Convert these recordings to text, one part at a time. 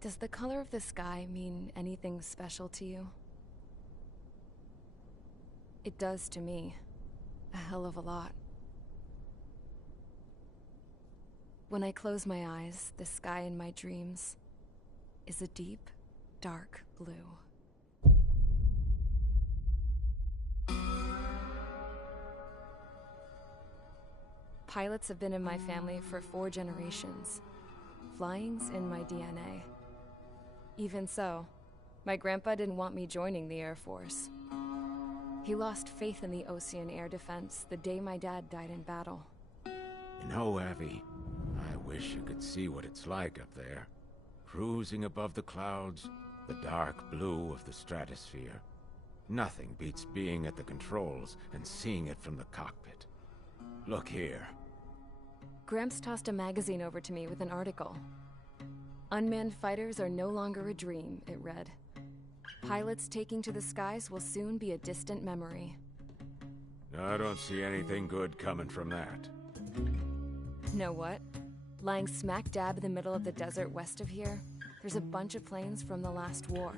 Does the color of the sky mean anything special to you? It does to me. A hell of a lot. When I close my eyes, the sky in my dreams is a deep, dark blue. Pilots have been in my family for 4 generations. Flying's in my DNA. Even so, my grandpa didn't want me joining the Air Force. He lost faith in the Ocean Air Defense the day my dad died in battle. You know, Abby, I wish you could see what it's like up there. Cruising above the clouds, the dark blue of the stratosphere. Nothing beats being at the controls and seeing it from the cockpit. Look here. Gramps tossed a magazine over to me with an article. Unmanned fighters are no longer a dream, it read. Pilots taking to the skies will soon be a distant memory. I don't see anything good coming from that. Know what? Lying smack dab in the middle of the desert west of here, there's a bunch of planes from the last war.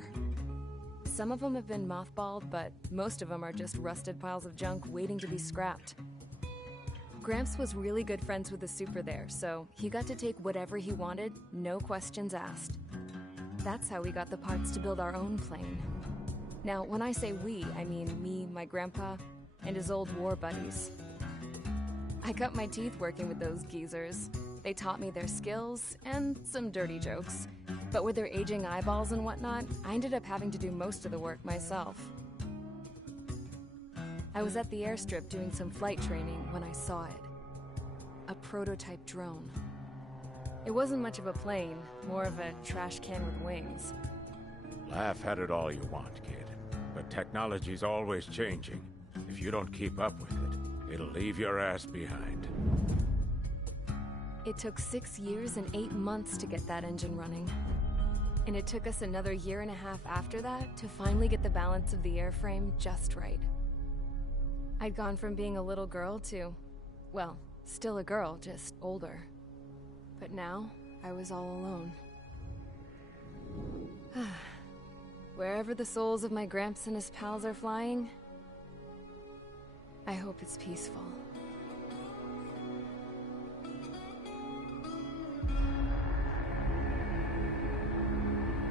Some of them have been mothballed, but most of them are just rusted piles of junk waiting to be scrapped. Gramps was really good friends with the super there, so he got to take whatever he wanted, no questions asked. That's how we got the parts to build our own plane. Now, when I say we, I mean me, my grandpa, and his old war buddies. I cut my teeth working with those geezers. They taught me their skills, and some dirty jokes. But with their aging eyeballs and whatnot, I ended up having to do most of the work myself. I was at the airstrip doing some flight training when I saw it. A prototype drone. It wasn't much of a plane, more of a trash can with wings. Laugh at it all you want, kid. But technology's always changing. If you don't keep up with it, it'll leave your ass behind. It took 6 years and 8 months to get that engine running. And it took us another 1.5 years after that to finally get the balance of the airframe just right. I'd gone from being a little girl to, well, still a girl, just older. But now, I was all alone. Wherever the souls of my Gramps and his pals are flying, I hope it's peaceful.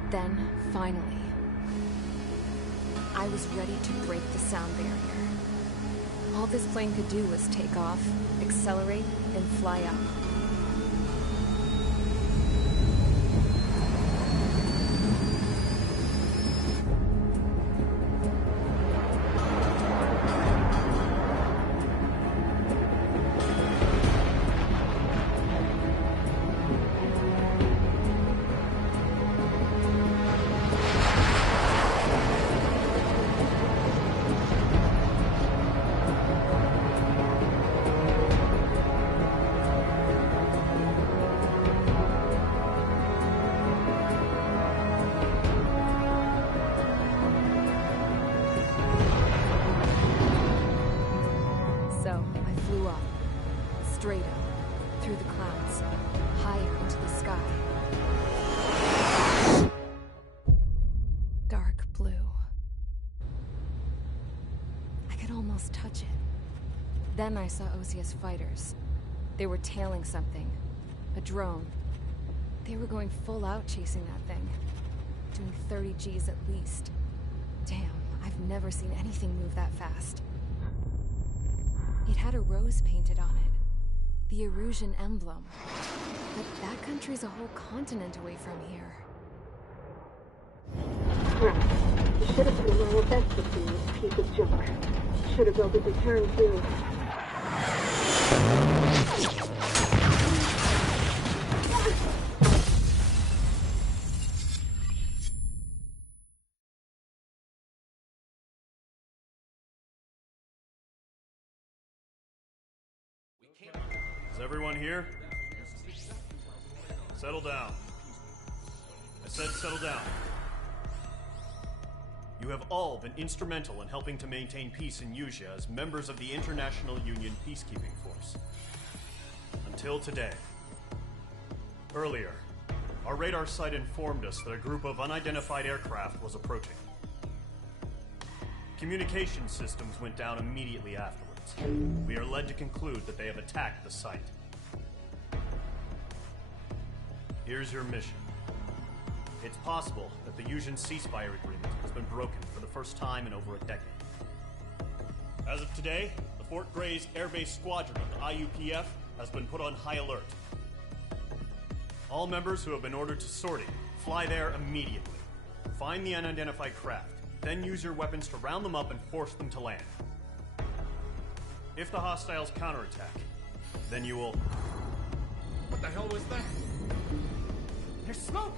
Then, finally, I was ready to break the sound barrier. All this plane could do was take off, accelerate, and fly up. Straight up, through the clouds, higher into the sky. Dark blue. I could almost touch it. Then I saw Osia's fighters. They were tailing something. A drone. They were going full out chasing that thing. Doing 30 Gs at least. Damn, I've never seen anything move that fast. It had a rose painted on it. The Erusian emblem. But that country's a whole continent away from here. Crap. You should have been my best to see this piece of junk. Should have built it to turn too. Is everyone here? Settle down. I said settle down. You have all been instrumental in helping to maintain peace in Usea as members of the International Union Peacekeeping Force. Until today. Earlier, Our radar site informed us that a group of unidentified aircraft was approaching. Communication systems went down immediately afterwards. We are led to conclude that they have attacked the site. Here's your mission. It's possible that the Yuuzhan ceasefire agreement has been broken for the first time in over a decade. As of today, the Fort Grays Air Base Squadron of the IUPF has been put on high alert. All members who have been ordered to sortie, fly there immediately. Find the unidentified craft, then use your weapons to round them up and force them to land. If the hostiles counterattack, then you will... What the hell was that? There's smoke!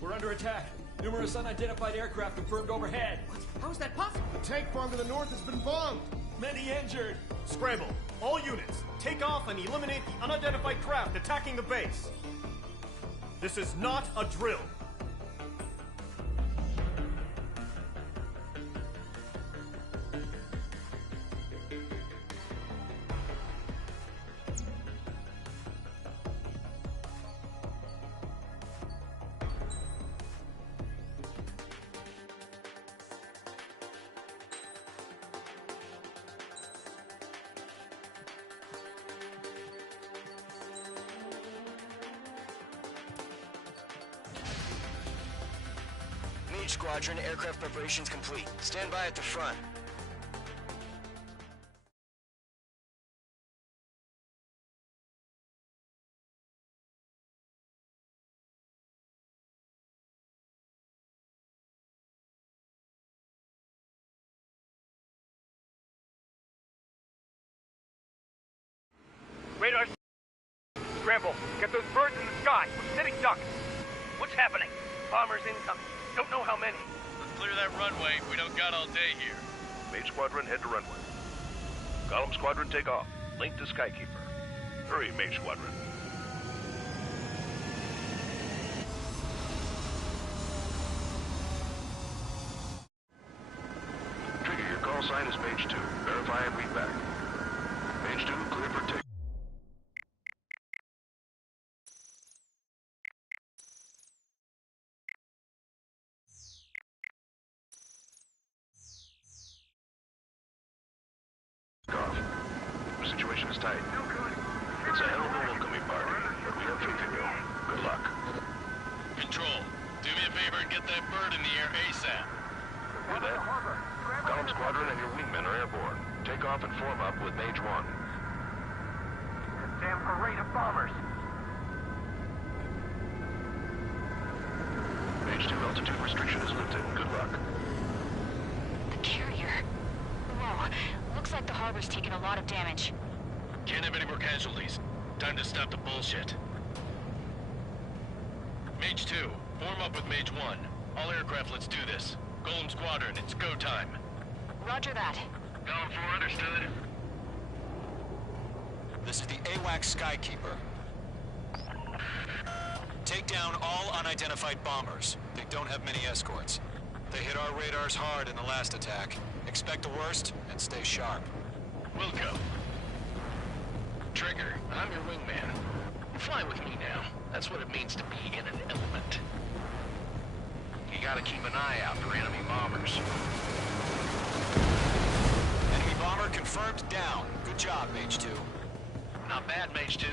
We're under attack. Numerous unidentified aircraft confirmed overhead. What? How is that possible? The tank farm to the north has been bombed. Many injured. Scramble! All units, take off and eliminate the unidentified craft attacking the base. This is not a drill. Squadron, aircraft preparations complete. Stand by at the front. Radar. Scramble. Get those birds in the sky. We're sitting ducks. What's happening? Bombers incoming. Don't know how many. Let's clear that runway. We don't got all day here. Mage Squadron, head to runway. Column Squadron, take off. Link to Skykeeper. Hurry, Mage Squadron. Trigger, your call sign is Mage 2. Verify and read back. Mage 2, clear for take. The situation is tight. It's a hell of a welcoming party, but we have faith in you. Good luck. Control, do me a favor and get that bird in the air ASAP. Hear that? Column Squadron and your wingmen are airborne. Take off and form up with Mage 1. Damn parade of bombers. Mage 2 altitude restriction is lifted. Good luck. The carrier. Whoa. Looks like the harbor's taken a lot of damage. Can't have any more casualties. Time to stop the bullshit. Mage 2, form up with Mage 1. All aircraft, let's do this. Golem Squadron, it's go time. Roger that. Column 4, understood. This is the AWACS Skykeeper. Take down all unidentified bombers. They don't have many escorts. They hit our radars hard in the last attack. Expect the worst and stay sharp. Wilco. Trigger, I'm your wingman. Fly with me now. That's what it means to be in an element. You gotta keep an eye out for enemy bombers. Enemy bomber confirmed down. Good job, Mage 2. Not bad, Mage 2.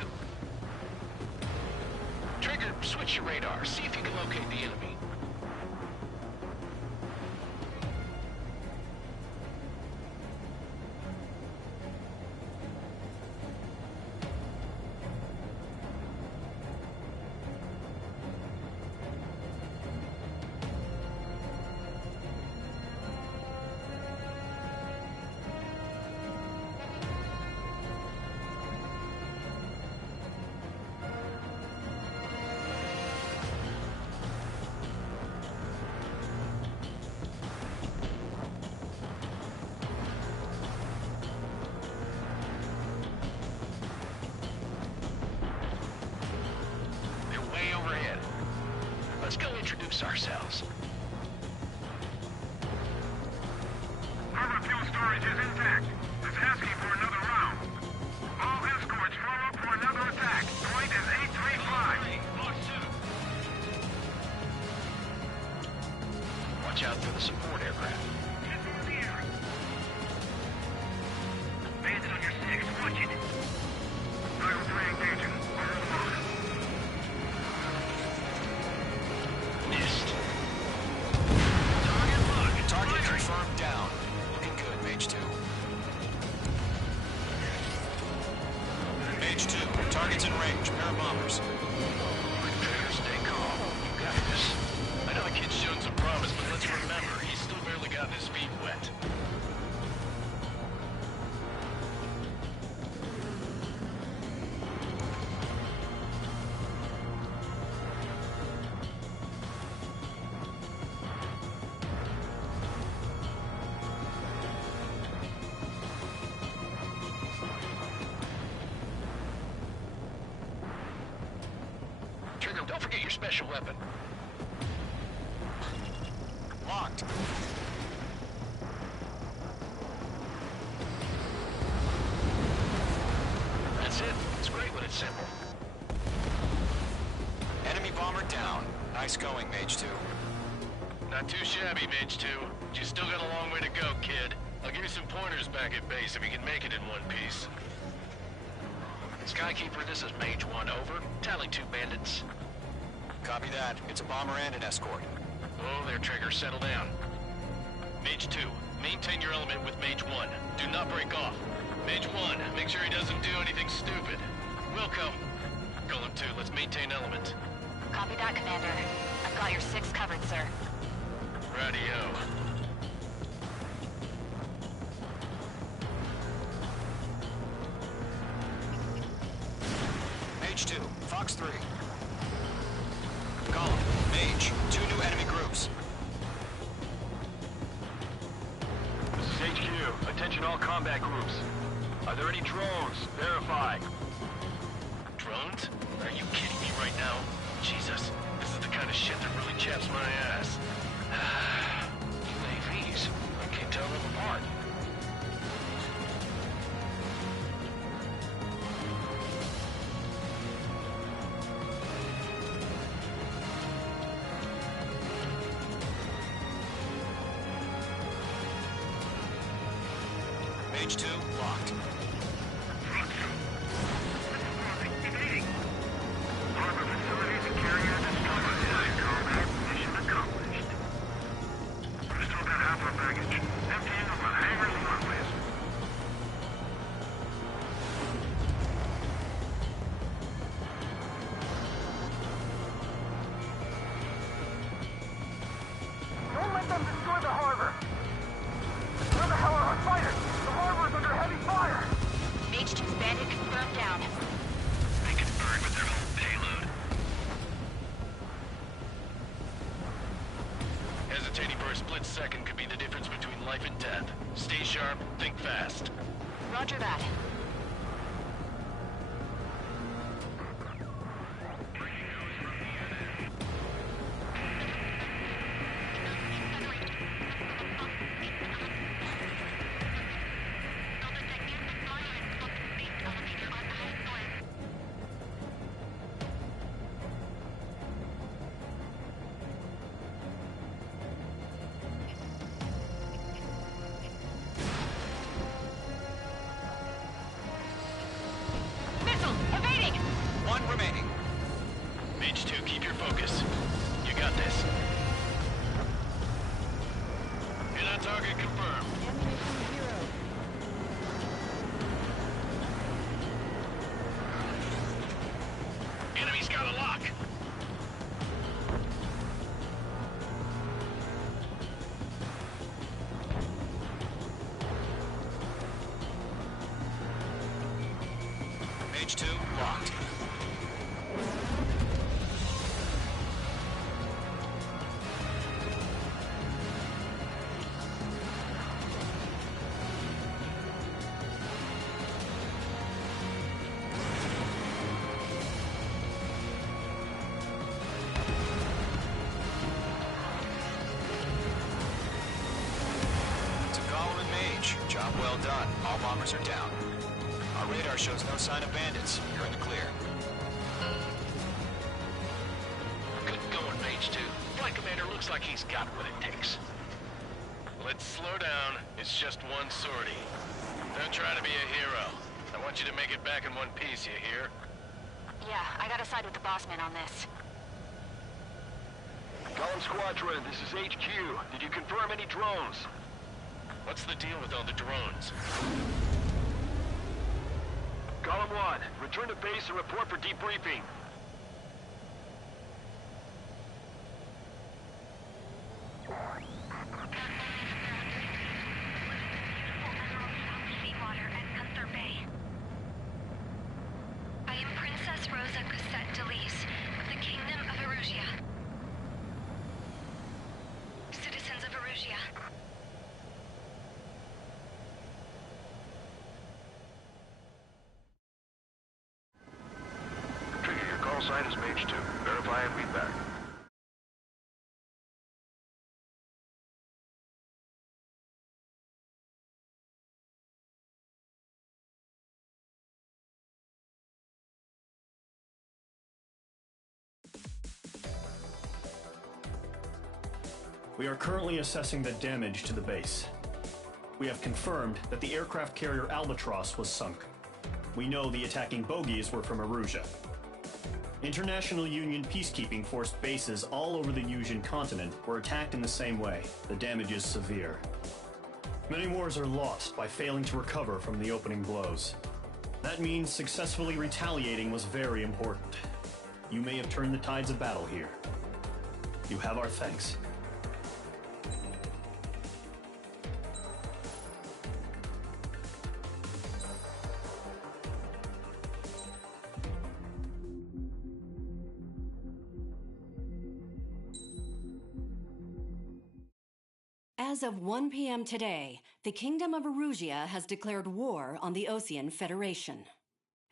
Trigger, switch your radar. See if you can locate the enemy. Let's go introduce ourselves. Harbor fuel storage is intact. It's asking for another round. All escorts form up for another attack. Point is 835. watch out for the support aircraft. Bandit on your 6, watch it. Title 3 engaging. Missed. Target confirmed down. Looking good, Mage 2. Mage 2, target's in range. Pair of bombers. Stay calm. You got this. I know the kid's shown some promise, but let's remember, he's still barely gotten his feet wet. Trigger, don't forget your special weapon. Locked. That's it. It's great when it's simple. Enemy bomber down. Nice going, Mage 2. Not too shabby, Mage 2. But you still got a long way to go, kid. I'll give you some pointers back at base if you can make it in one piece. Skykeeper, this is Mage 1, over. Tally 2 bandits. Copy that. It's a bomber and an escort. Oh, there, Trigger. Settle down. Mage 2, maintain your element with Mage 1. Do not break off. Mage 1, make sure he doesn't do anything stupid. Wilco. Golem 2, let's maintain element. Copy that, Commander. I've got your 6 covered, sir. Radio. Mage 2, Fox 3. Golem, Mage, 2 new enemy groups. This is HQ. Attention all combat groups. Are there any drones? Verify. Drones? Are you kidding me right now? Jesus, this is the kind of shit that really chaps my ass. UAVs. I can't tell them apart. Mage 2, locked. Harbor facilities and carrier destroyed. Combat mission accomplished. We still got half our baggage. Emptying of our hangars and runways. Don't let them destroy the harbor! Where the hell are our fighters? The harbor's under heavy fire! Mage 2's bandit confirmed down. They can burn with their whole payload. Hesitating for a split second could be the difference between life and death. Stay sharp, think fast. Roger that. Missile! Evading! 1 remaining. Mage 2, keep your focus. You got this. Hit on target confirmed. Enemy's got a lock. Mage 2, locked. To Golem and Mage, job well done. All bombers are down. Our radar shows no sign of bandits. You're in the clear. Good going, Mage 2. Flight commander looks like he's got what it takes. Let's slow down. It's just one sortie. Don't try to be a hero. I want you to make it back in one piece, you hear? Yeah, I gotta side with the boss man on this. Column Squadron, this is HQ. Did you confirm any drones? What's the deal with all the drones? Column 1, return to base and report for debriefing. Seawater at Gunther Bay. I am Princess Rosa Cosette Delise of the Kingdom of Erusia. Citizens of Erusia. Trigger, your call sign is Mage 2. Verify and read back. We are currently assessing the damage to the base. We have confirmed that the aircraft carrier Albatross was sunk. We know the attacking bogies were from Erusia. International Union peacekeeping force bases all over the Yusian continent were attacked in the same way. The damage is severe. Many wars are lost by failing to recover from the opening blows. That means successfully retaliating was very important. You may have turned the tides of battle here. You have our thanks. As of 1 p.m. today, the Kingdom of Erusia has declared war on the Osean Federation.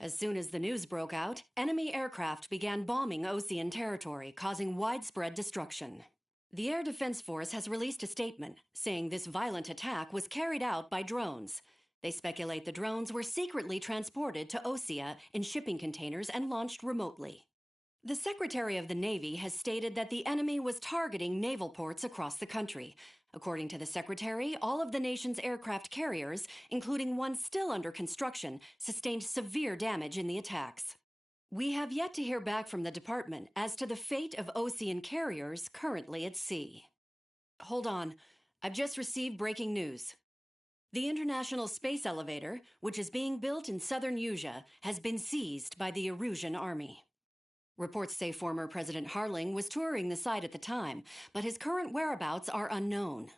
As soon as the news broke out, enemy aircraft began bombing Osean territory, causing widespread destruction. The Air Defense Force has released a statement saying this violent attack was carried out by drones. They speculate the drones were secretly transported to Osea in shipping containers and launched remotely. The Secretary of the Navy has stated that the enemy was targeting naval ports across the country. According to the Secretary, all of the nation's aircraft carriers, including one still under construction, sustained severe damage in the attacks. We have yet to hear back from the department as to the fate of Osean carriers currently at sea. Hold on. I've just received breaking news. The International Space Elevator, which is being built in southern Yusia, has been seized by the Erusian army. Reports say former President Harling was touring the site at the time, but his current whereabouts are unknown.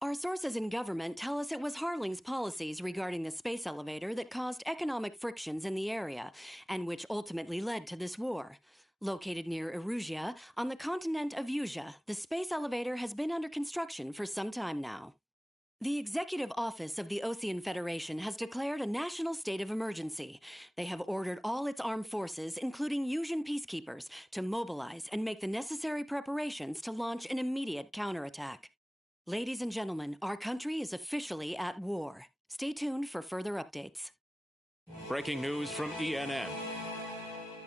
Our sources in government tell us it was Harling's policies regarding the space elevator that caused economic frictions in the area, and which ultimately led to this war. Located near Erusia, on the continent of Yusia, the space elevator has been under construction for some time now. The Executive Office of the Osean Federation has declared a national state of emergency. They have ordered all its armed forces, including Yusian peacekeepers, to mobilize and make the necessary preparations to launch an immediate counterattack. Ladies and gentlemen, our country is officially at war. Stay tuned for further updates. Breaking news from ENN.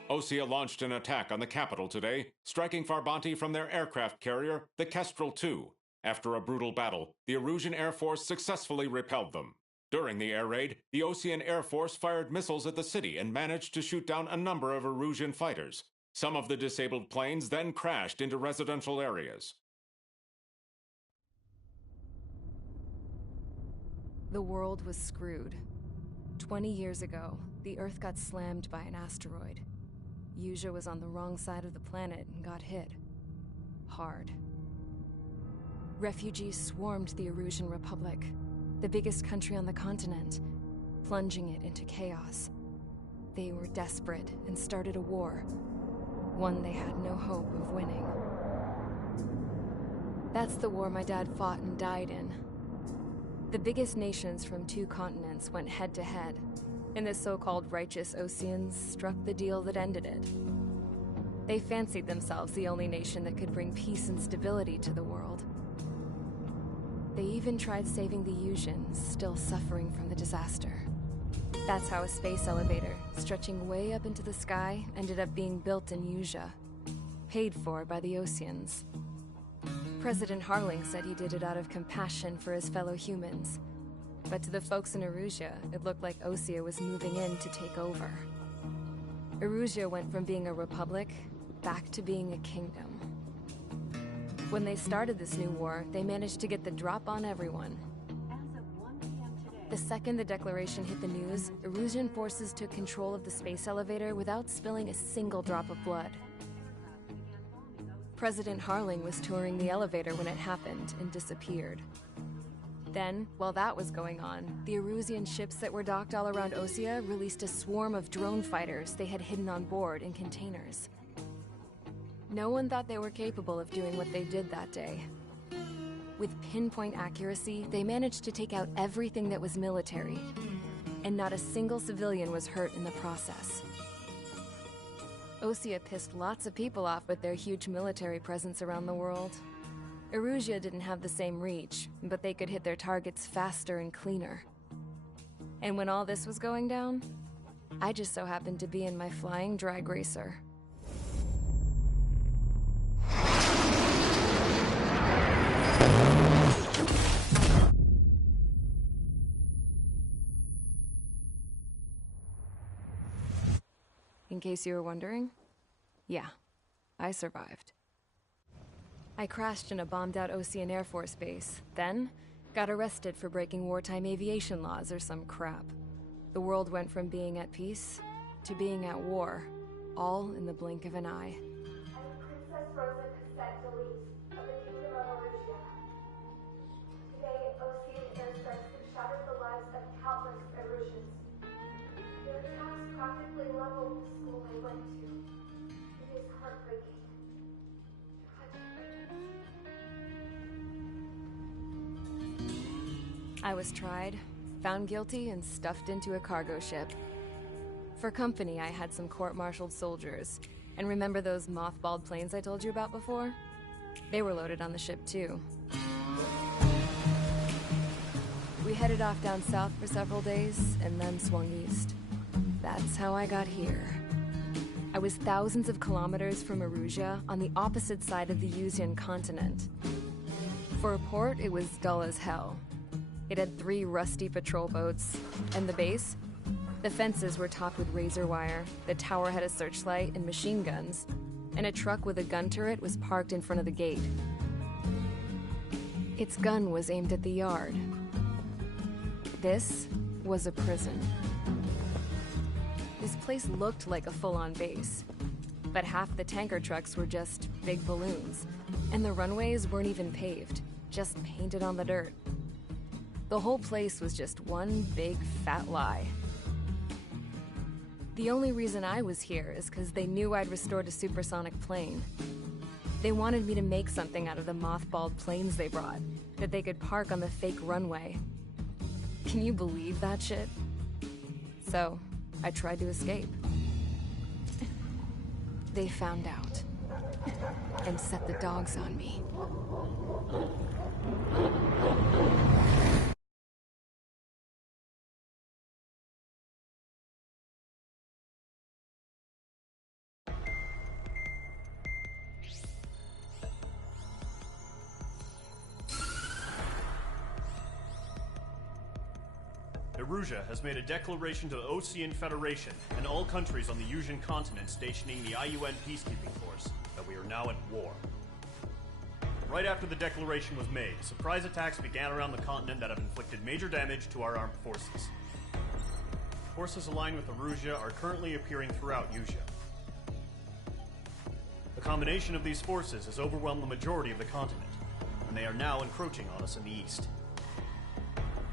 Osea launched an attack on the capital today, striking Farbanti from their aircraft carrier, the Kestrel II. After a brutal battle, the Erusian Air Force successfully repelled them. During the air raid, the Osean Air Force fired missiles at the city and managed to shoot down a number of Erusian fighters. Some of the disabled planes then crashed into residential areas. The world was screwed. 20 years ago, the Earth got slammed by an asteroid. Yusia was on the wrong side of the planet and got hit. Hard. Refugees swarmed the Erusian Republic, the biggest country on the continent, plunging it into chaos. They were desperate and started a war, one they had no hope of winning. That's the war my dad fought and died in. The biggest nations from 2 continents went head-to-head, and the so-called righteous Oseans struck the deal that ended it. They fancied themselves the only nation that could bring peace and stability to the world. They even tried saving the Yusians, still suffering from the disaster. That's how a space elevator, stretching way up into the sky, ended up being built in Yusia, paid for by the Oseans. President Harling said he did it out of compassion for his fellow humans. But to the folks in Erusia, it looked like Osea was moving in to take over. Erusia went from being a republic back to being a kingdom. When they started this new war, they managed to get the drop on everyone. The second the declaration hit the news, Erusian forces took control of the space elevator without spilling a single drop of blood. President Harling was touring the elevator when it happened and disappeared. Then, while that was going on, the Erusian ships that were docked all around Osea released a swarm of drone fighters they had hidden on board in containers. No one thought they were capable of doing what they did that day. With pinpoint accuracy, they managed to take out everything that was military, and not a single civilian was hurt in the process. Osea pissed lots of people off with their huge military presence around the world. Erusia didn't have the same reach, but they could hit their targets faster and cleaner. And when all this was going down, I just so happened to be in my flying drag racer. In case you were wondering, yeah, I survived. I crashed in a bombed-out Osean Air Force base, then got arrested for breaking wartime aviation laws or some crap. The world went from being at peace to being at war, all in the blink of an eye. I am Princess Rosa Cassette Delise of the Kingdom of Erusia. Today, Osean airstrikes have shattered the lives of countless Erusians. Their attacks practically leveled the school I went to. It is heartbreaking. I was tried, found guilty, and stuffed into a cargo ship. For company, I had some court-martialed soldiers. And remember those mothballed planes I told you about before? They were loaded on the ship, too. We headed off down south for several days, and then swung east. That's how I got here. I was thousands of kilometers from Erusia, on the opposite side of the Yuzian continent. For a port, it was dull as hell. It had 3 rusty patrol boats, and the base? The fences were topped with razor wire, the tower had a searchlight and machine guns, and a truck with a gun turret was parked in front of the gate. Its gun was aimed at the yard. This was a prison. This place looked like a full-on base, but half the tanker trucks were just big balloons, and the runways weren't even paved, just painted on the dirt. The whole place was just one big fat lie. The only reason I was here is because they knew I'd restored a supersonic plane. They wanted me to make something out of the mothballed planes they brought, that they could park on the fake runway. Can you believe that shit? So, I tried to escape. They found out, and set the dogs on me. Erusia has made a declaration to the Osean Federation and all countries on the Yuzian continent stationing the IUN peacekeeping force that we are now at war. Right after the declaration was made, surprise attacks began around the continent that have inflicted major damage to our armed forces. Forces aligned with Erusia are currently appearing throughout Yusia. The combination of these forces has overwhelmed the majority of the continent, and they are now encroaching on us in the east.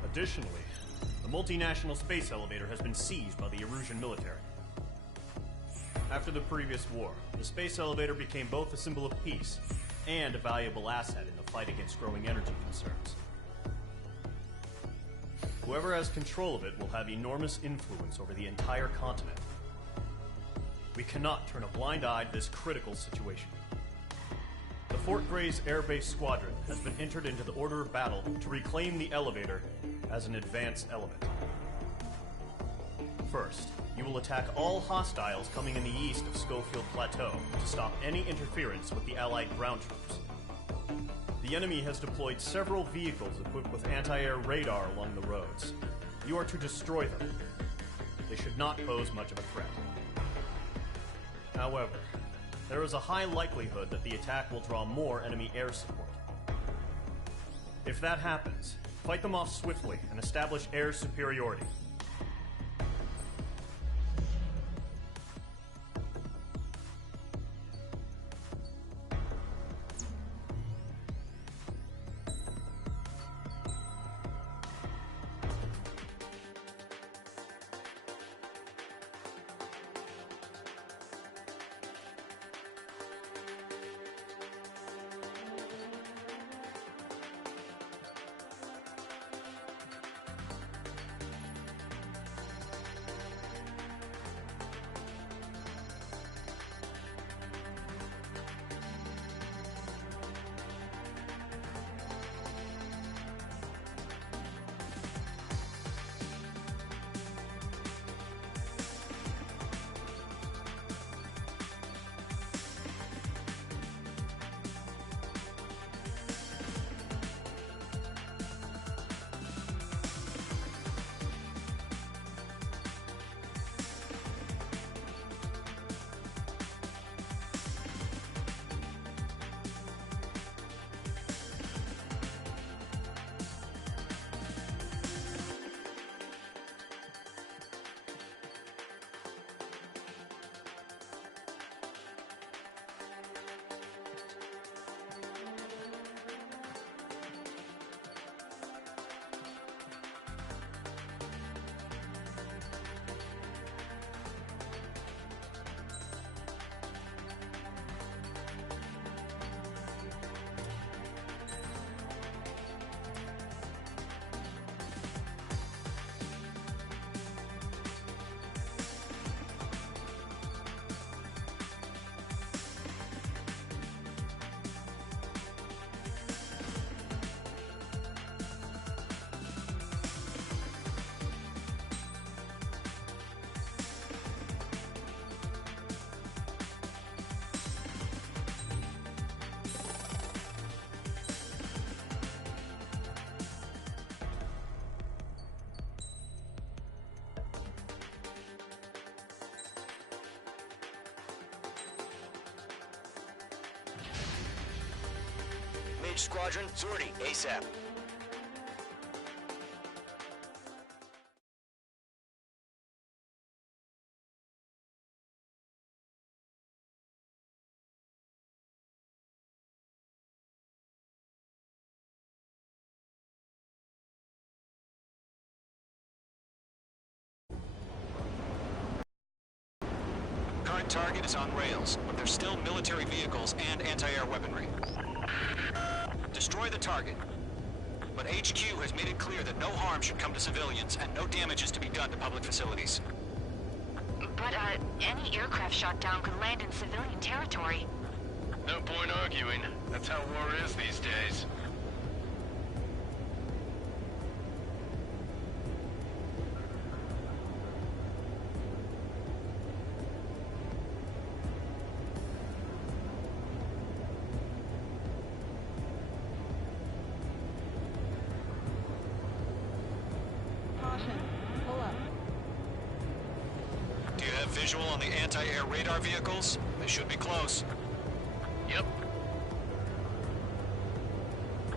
Additionally, the multinational space elevator has been seized by the Erusian military. After the previous war, the space elevator became both a symbol of peace and a valuable asset in the fight against growing energy concerns. Whoever has control of it will have enormous influence over the entire continent. We cannot turn a blind eye to this critical situation. The Fort Gray's Air Base Squadron has been entered into the order of battle to reclaim the elevator as an advanced element. First, you will attack all hostiles coming in the east of Schofield Plateau to stop any interference with the Allied ground troops. The enemy has deployed several vehicles equipped with anti-air radar along the roads. You are to destroy them. They should not pose much of a threat. However, there is a high likelihood that the attack will draw more enemy air support. If that happens, fight them off swiftly and establish air superiority. Mage Squadron, sortie, ASAP. Current target is on rails, but there's still military vehicles and anti-air weaponry. Destroy the target. But HQ has made it clear that no harm should come to civilians and no damage is to be done to public facilities. But, any aircraft shot down could land in civilian territory. No point arguing. That's how war is these days. Do you have visual on the anti-air radar vehicles? They should be close. Yep.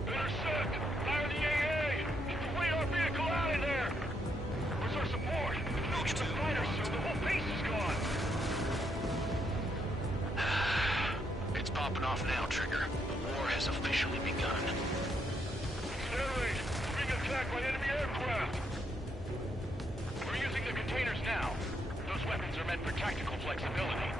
Intercept! Fire the AA! Get the radar vehicle out of there! Where's our support? If we don't get the fighters soon, the whole base is gone! It's popping off now, Trigger. The war has officially begun. Accelerate! We're being attacked by enemy aircraft! We're using the containers now. Those weapons are meant for tactical flexibility.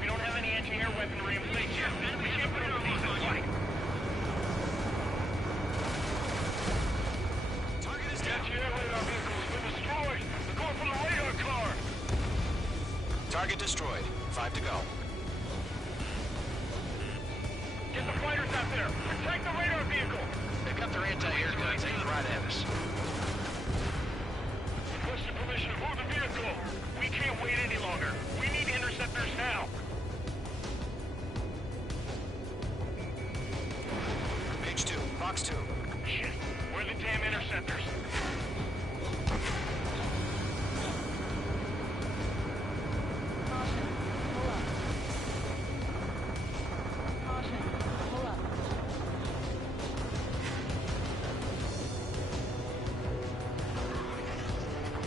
We don't have any anti-air weaponry in place yet. We can't put up a decent fight. Target is down. Anti-air radar vehicles have been destroyed. They're going for the radar car. Target destroyed. 5 to go. Get the fighters out there. Protect the radar vehicle. They've got their anti-air guns aimed right at us. Requesting permission to move the vehicle. We can't wait any longer. We need interceptors now. Page 2, box 2. Shit, where are the damn interceptors?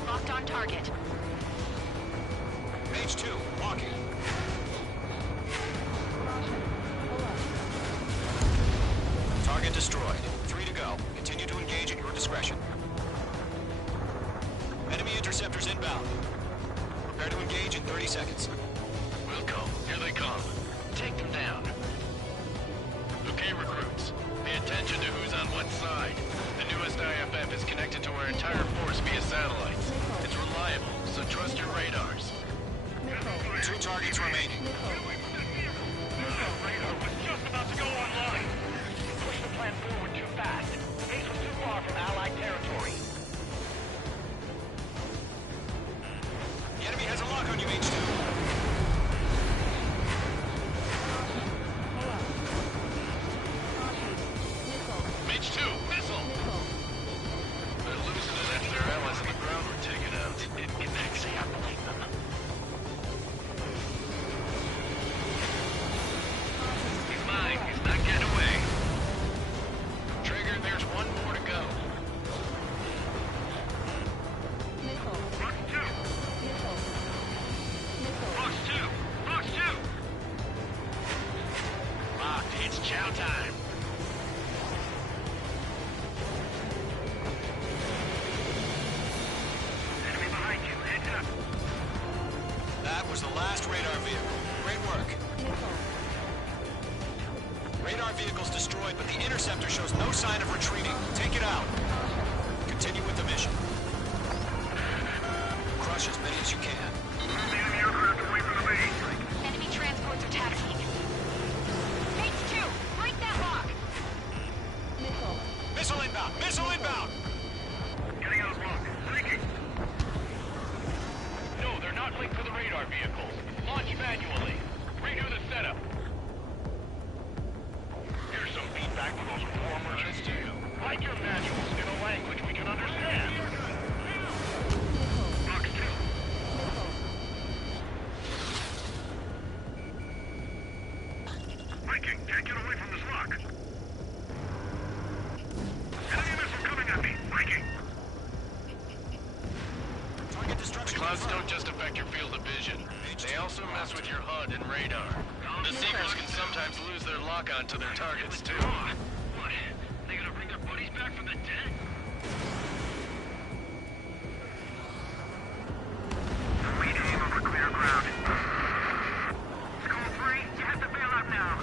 Locked on target. Page 2, walking. Target destroyed. 3 to go. Continue to engage at your discretion. Enemy interceptors inbound. Prepare to engage in 30 seconds. Wilco, here they come. Take them down. Okay, recruits. Pay attention to who's on what side. The newest IFF is connected to our entire force via satellites. It's reliable, so trust your radars. 2 targets remaining. Radar was just about to go online. Push the plan forward too fast. Base was too far from Allied territory. The enemy has a lock on you, H2. Mage 2, missile! They're losing it after their allies on the ground were taken out. Actually, I blame them. He's mine. He's not getting away. Trigger, there's one more to go. Box 2! Box 2! Box 2! Locked. It's chow time. Enemy behind you. Heads up. That was the last radar vehicle. Great work. Radar vehicle's destroyed, but the interceptor shows no sign of retreating. Take it out. Continue with the mission. Crush as many as you can. Move the enemy aircraft away from the base. Enemy transports are taxiing. Base 2, break that lock. Missile inbound! Missile inbound! Getting out of block. Breaking. No, they're not linked to the radar vehicles. Launch manually. Redo the setup. Here's some feedback for those informers. Write your manuals in a language we can understand. Box 2. Breaking. Can't get away from this lock. Enemy missile coming at me. Breaking. Target destruction. The clouds don't just affect your field of vision. They also mess with your HUD and radar. The Seekers can sometimes lose their lock-on to their targets, too. What? They gonna bring their buddies back from the dead? Lead aim over clear ground. School 3, you have to bail out now.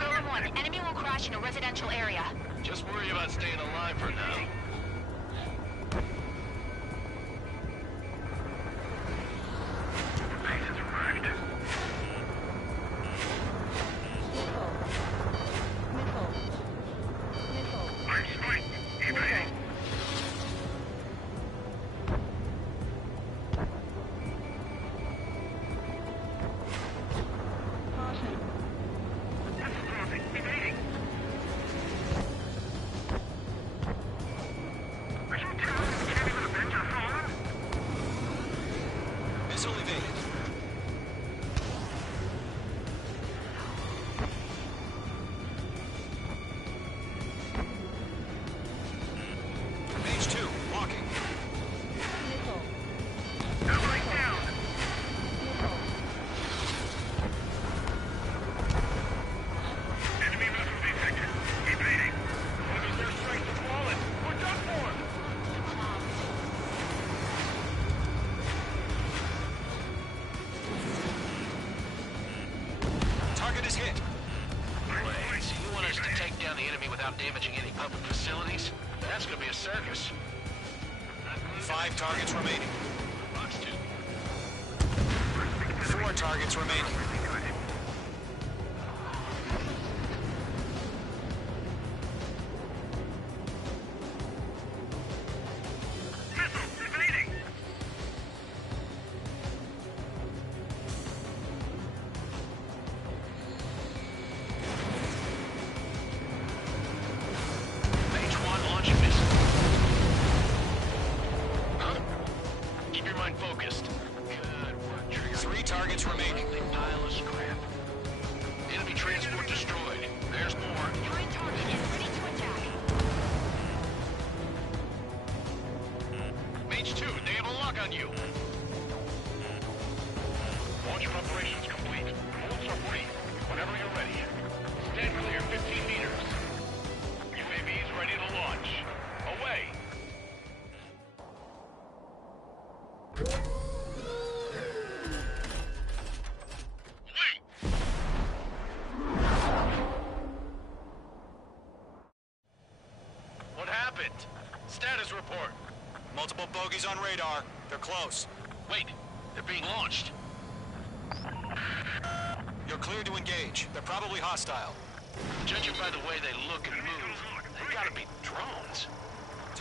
Golem 1, enemy will crash in a residential area. Just worry about staying alive for now. Base has arrived. I'm spiked. Evading. Missile crossing. Evading. Are you telling me we can't even avenge our fallen? Missile evaded. Page 2, walking. Ally down. Enemy missile detected. Evading. Lose their strength to fallen. We're done for. Target is hit. Wait, so you want us to take down the enemy without damaging any public facilities? That's gonna be a circus. 5 targets remaining. Box 2. 4 targets remaining. Status report. Multiple bogies on radar. They're close. Wait, they're being launched. You're clear to engage. They're probably hostile. Judging by the way they look and move, they gotta be drones.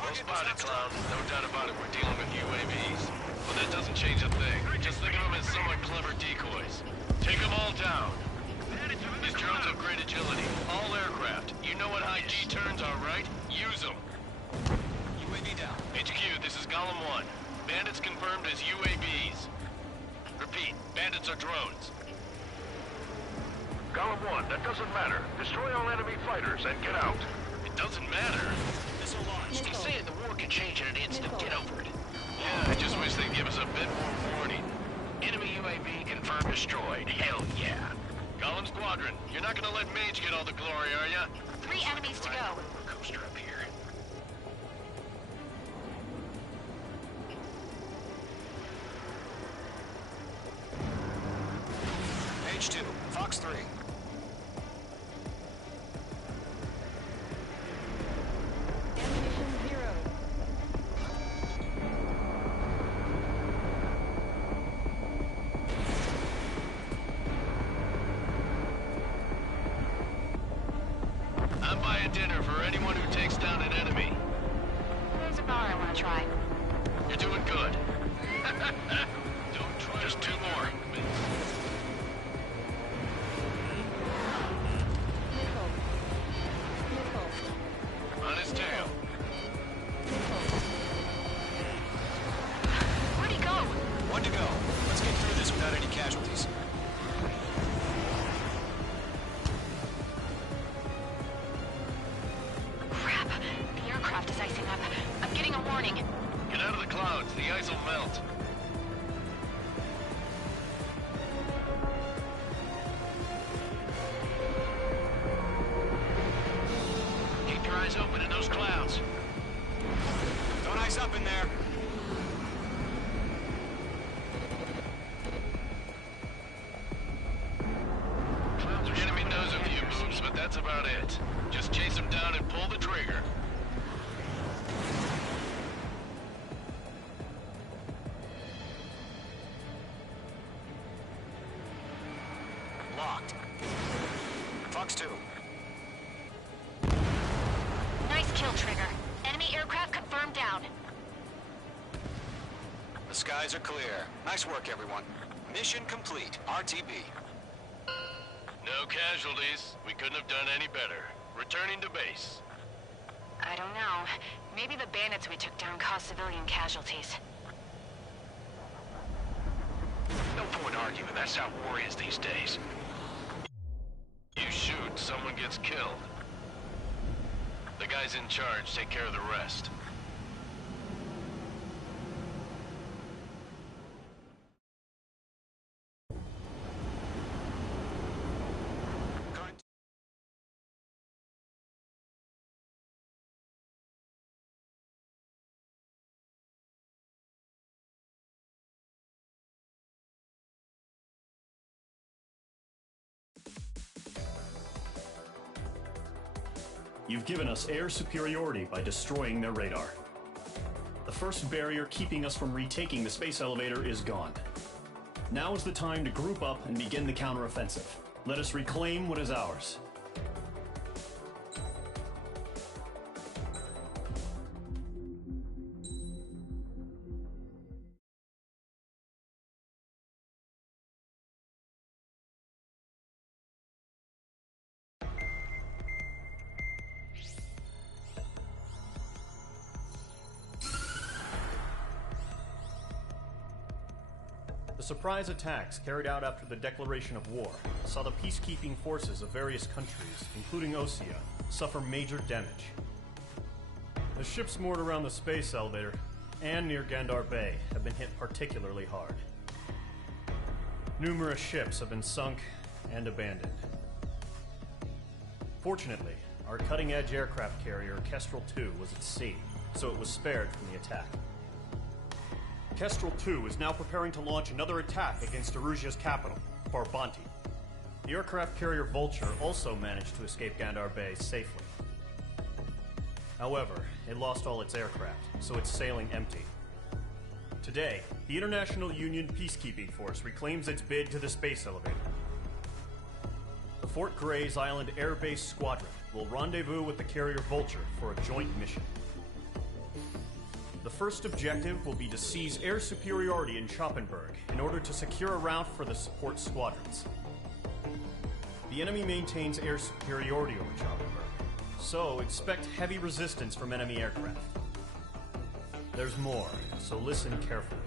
Well spotted, Clown. No doubt about it, we're dealing with UAVs. But that doesn't change a thing. Just think of them as somewhat clever decoys. Take them all down. These drones have great agility. All aircraft. You know what high G turns are, right? Use them. UAV down. HQ, this is Golem 1. Bandits confirmed as UAVs. Repeat, bandits are drones. Golem 1, that doesn't matter. Destroy all enemy fighters and get out. It doesn't matter. Missile launched. He's saying the war can change in an instant. Get over it. Yeah, I just wish they'd give us a bit more warning. Enemy UAV confirmed destroyed. Hell yeah. Golem Squadron, you're not gonna let Mage get all the glory, are ya? 3 enemies to go. Coaster up here. Mage 2, Fox 3. Ammunition 0. I'm buying dinner for anyone who takes down an enemy. There's a bar I want to try. You're doing good. Don't try. Just 2 more. On his tail. Where'd he go? 1 to go. Let's get through this without any casualties. Crap. The aircraft is icing up. I'm getting a warning. Get out of the clouds. The ice will melt. Keep your eyes open in those clouds. Don't ice up in there. The enemy knows a few moves, but that's about it. Just chase them down and pull the trigger. Locked. Fox 2. Nice kill, Trigger. Enemy aircraft confirmed down. The skies are clear. Nice work, everyone. Mission complete. RTB. No casualties. We couldn't have done any better. Returning to base. I don't know. Maybe the bandits we took down caused civilian casualties. No point arguing. That's how war is these days. You shoot, someone gets killed. The guys in charge take care of the rest. You've given us air superiority by destroying their radar. The first barrier keeping us from retaking the space elevator is gone. Now is the time to group up and begin the counteroffensive. Let us reclaim what is ours. The surprise attacks carried out after the declaration of war saw the peacekeeping forces of various countries, including Osea, suffer major damage. The ships moored around the space elevator and near Gandar Bay have been hit particularly hard. Numerous ships have been sunk and abandoned. Fortunately, our cutting-edge aircraft carrier Kestrel 2 was at sea, so it was spared from the attack. Kestrel 2 is now preparing to launch another attack against Erusia's capital, Farbanti. The aircraft carrier Vulture also managed to escape Gandar Bay safely. However, it lost all its aircraft, so it's sailing empty. Today, the International Union Peacekeeping Force reclaims its bid to the space elevator. The Fort Gray's Island Air Base Squadron will rendezvous with the carrier Vulture for a joint mission. The first objective will be to seize air superiority in Schoppenberg in order to secure a route for the support squadrons. The enemy maintains air superiority over Schoppenberg, so expect heavy resistance from enemy aircraft. There's more, so listen carefully.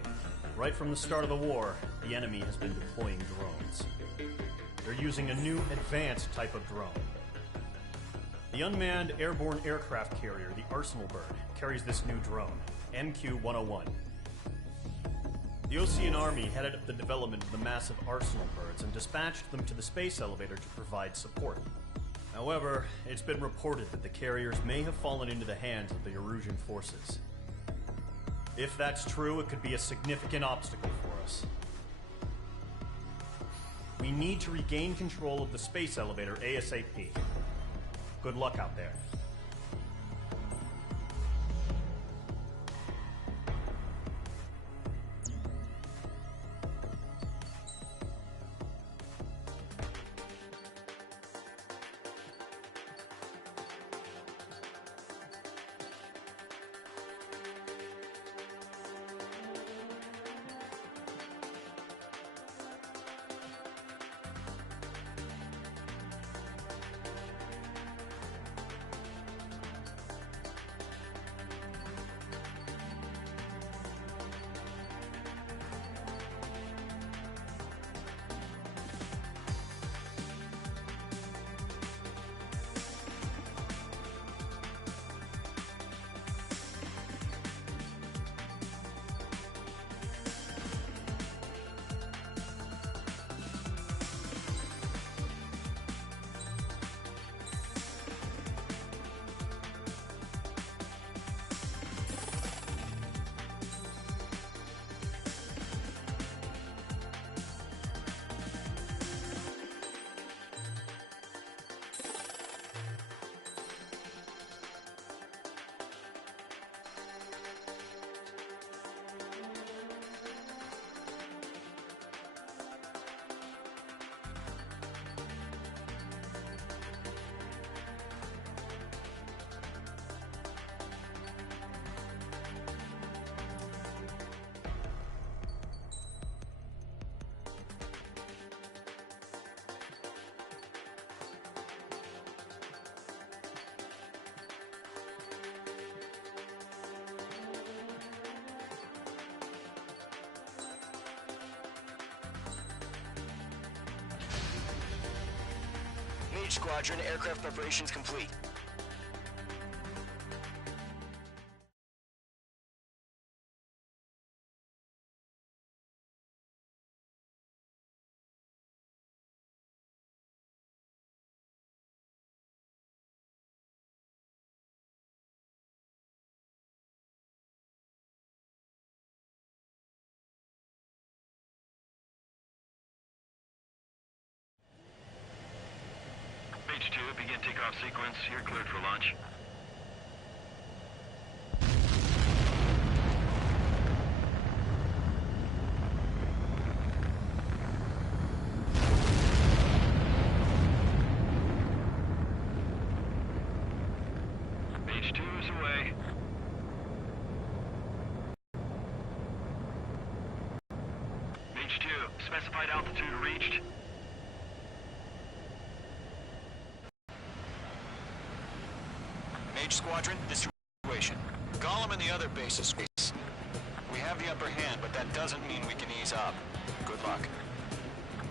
Right from the start of the war, the enemy has been deploying drones. They're using a new advanced type of drone. The unmanned airborne aircraft carrier, the Arsenal Bird, carries this new drone, MQ-101. The Osean Army headed up the development of the massive Arsenal Birds and dispatched them to the space elevator to provide support. However, it's been reported that the carriers may have fallen into the hands of the Erusian forces. If that's true, it could be a significant obstacle for us. We need to regain control of the space elevator ASAP. Good luck out there. Mage Squadron, aircraft preparations complete. Mage 2, begin takeoff sequence. You're cleared for launch. Mage 2 is away. Mage 2, specified altitude reached. Mage Squadron, this situation. Gollum and the other bases. We have the upper hand, but that doesn't mean we can ease up. Good luck.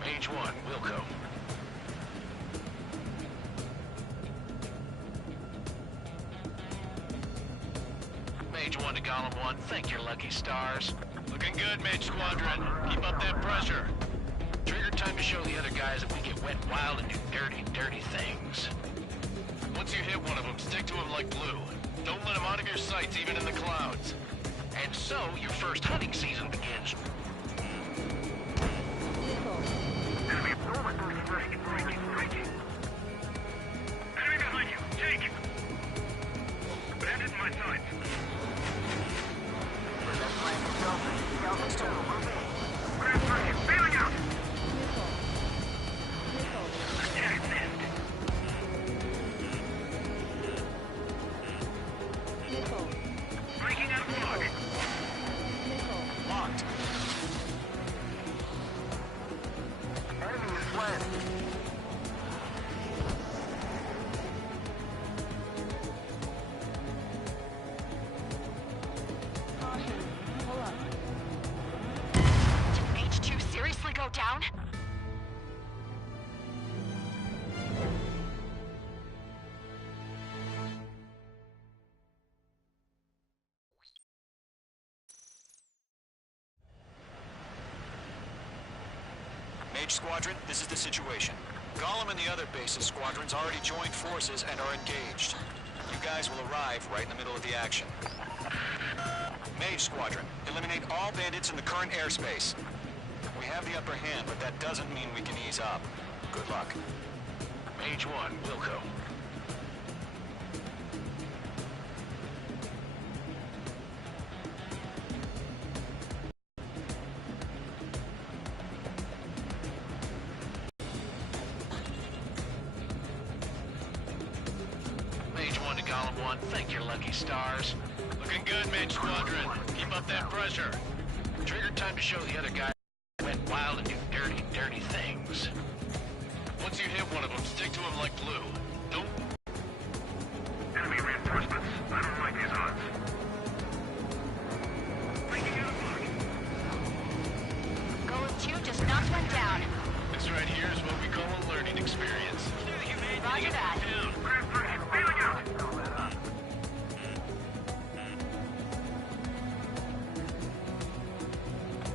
Mage 1, Wilco. Mage 1 to Gollum 1, thank your lucky stars. Looking good, Mage Squadron. Keep up that pressure. Trigger time to show the other guys that we get wet wild and do dirty, dirty things. Once you hit one of them, stick to him like glue. Don't let him out of your sights, even in the clouds. And so, your first hunting season begins. Enemy breaching. Enemy behind you. Take! Bandit Mage Squadron, this is the situation. Gollum and the other base's squadrons already joined forces and are engaged. You guys will arrive right in the middle of the action. Mage Squadron, eliminate all bandits in the current airspace. We have the upper hand, but that doesn't mean we can ease up. Good luck. Mage 1, Wilco. Mage 1 to Gollum 1, thank your lucky stars. Looking good, Mage Squadron. Keep up that pressure. Trigger time to show the other guy went wild and do dirty, dirty things. Once you hit one of them, stick to him like glue. Don't... Enemy reinforcements. I don't like these odds. Breaking out of luck. Golem 2 just knocked one down. This right here is what we call a learning experience. Roger that. Grand 3, feeling out.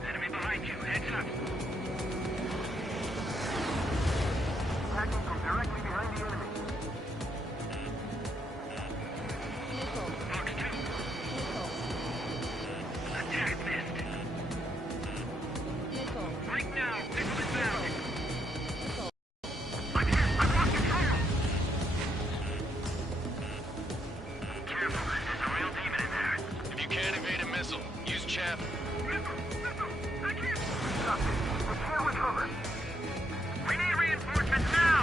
Enemy behind you. Heads up. Attacking from directly behind the enemy. Fox 2. Attack missed. Right now, Nickel is down. I'm hit. I've lost control. Careful, there's a real demon in there. If you can't evade a missile, use chaff. Missile! I can't! Stop it. We can't recover. We need reinforcements now!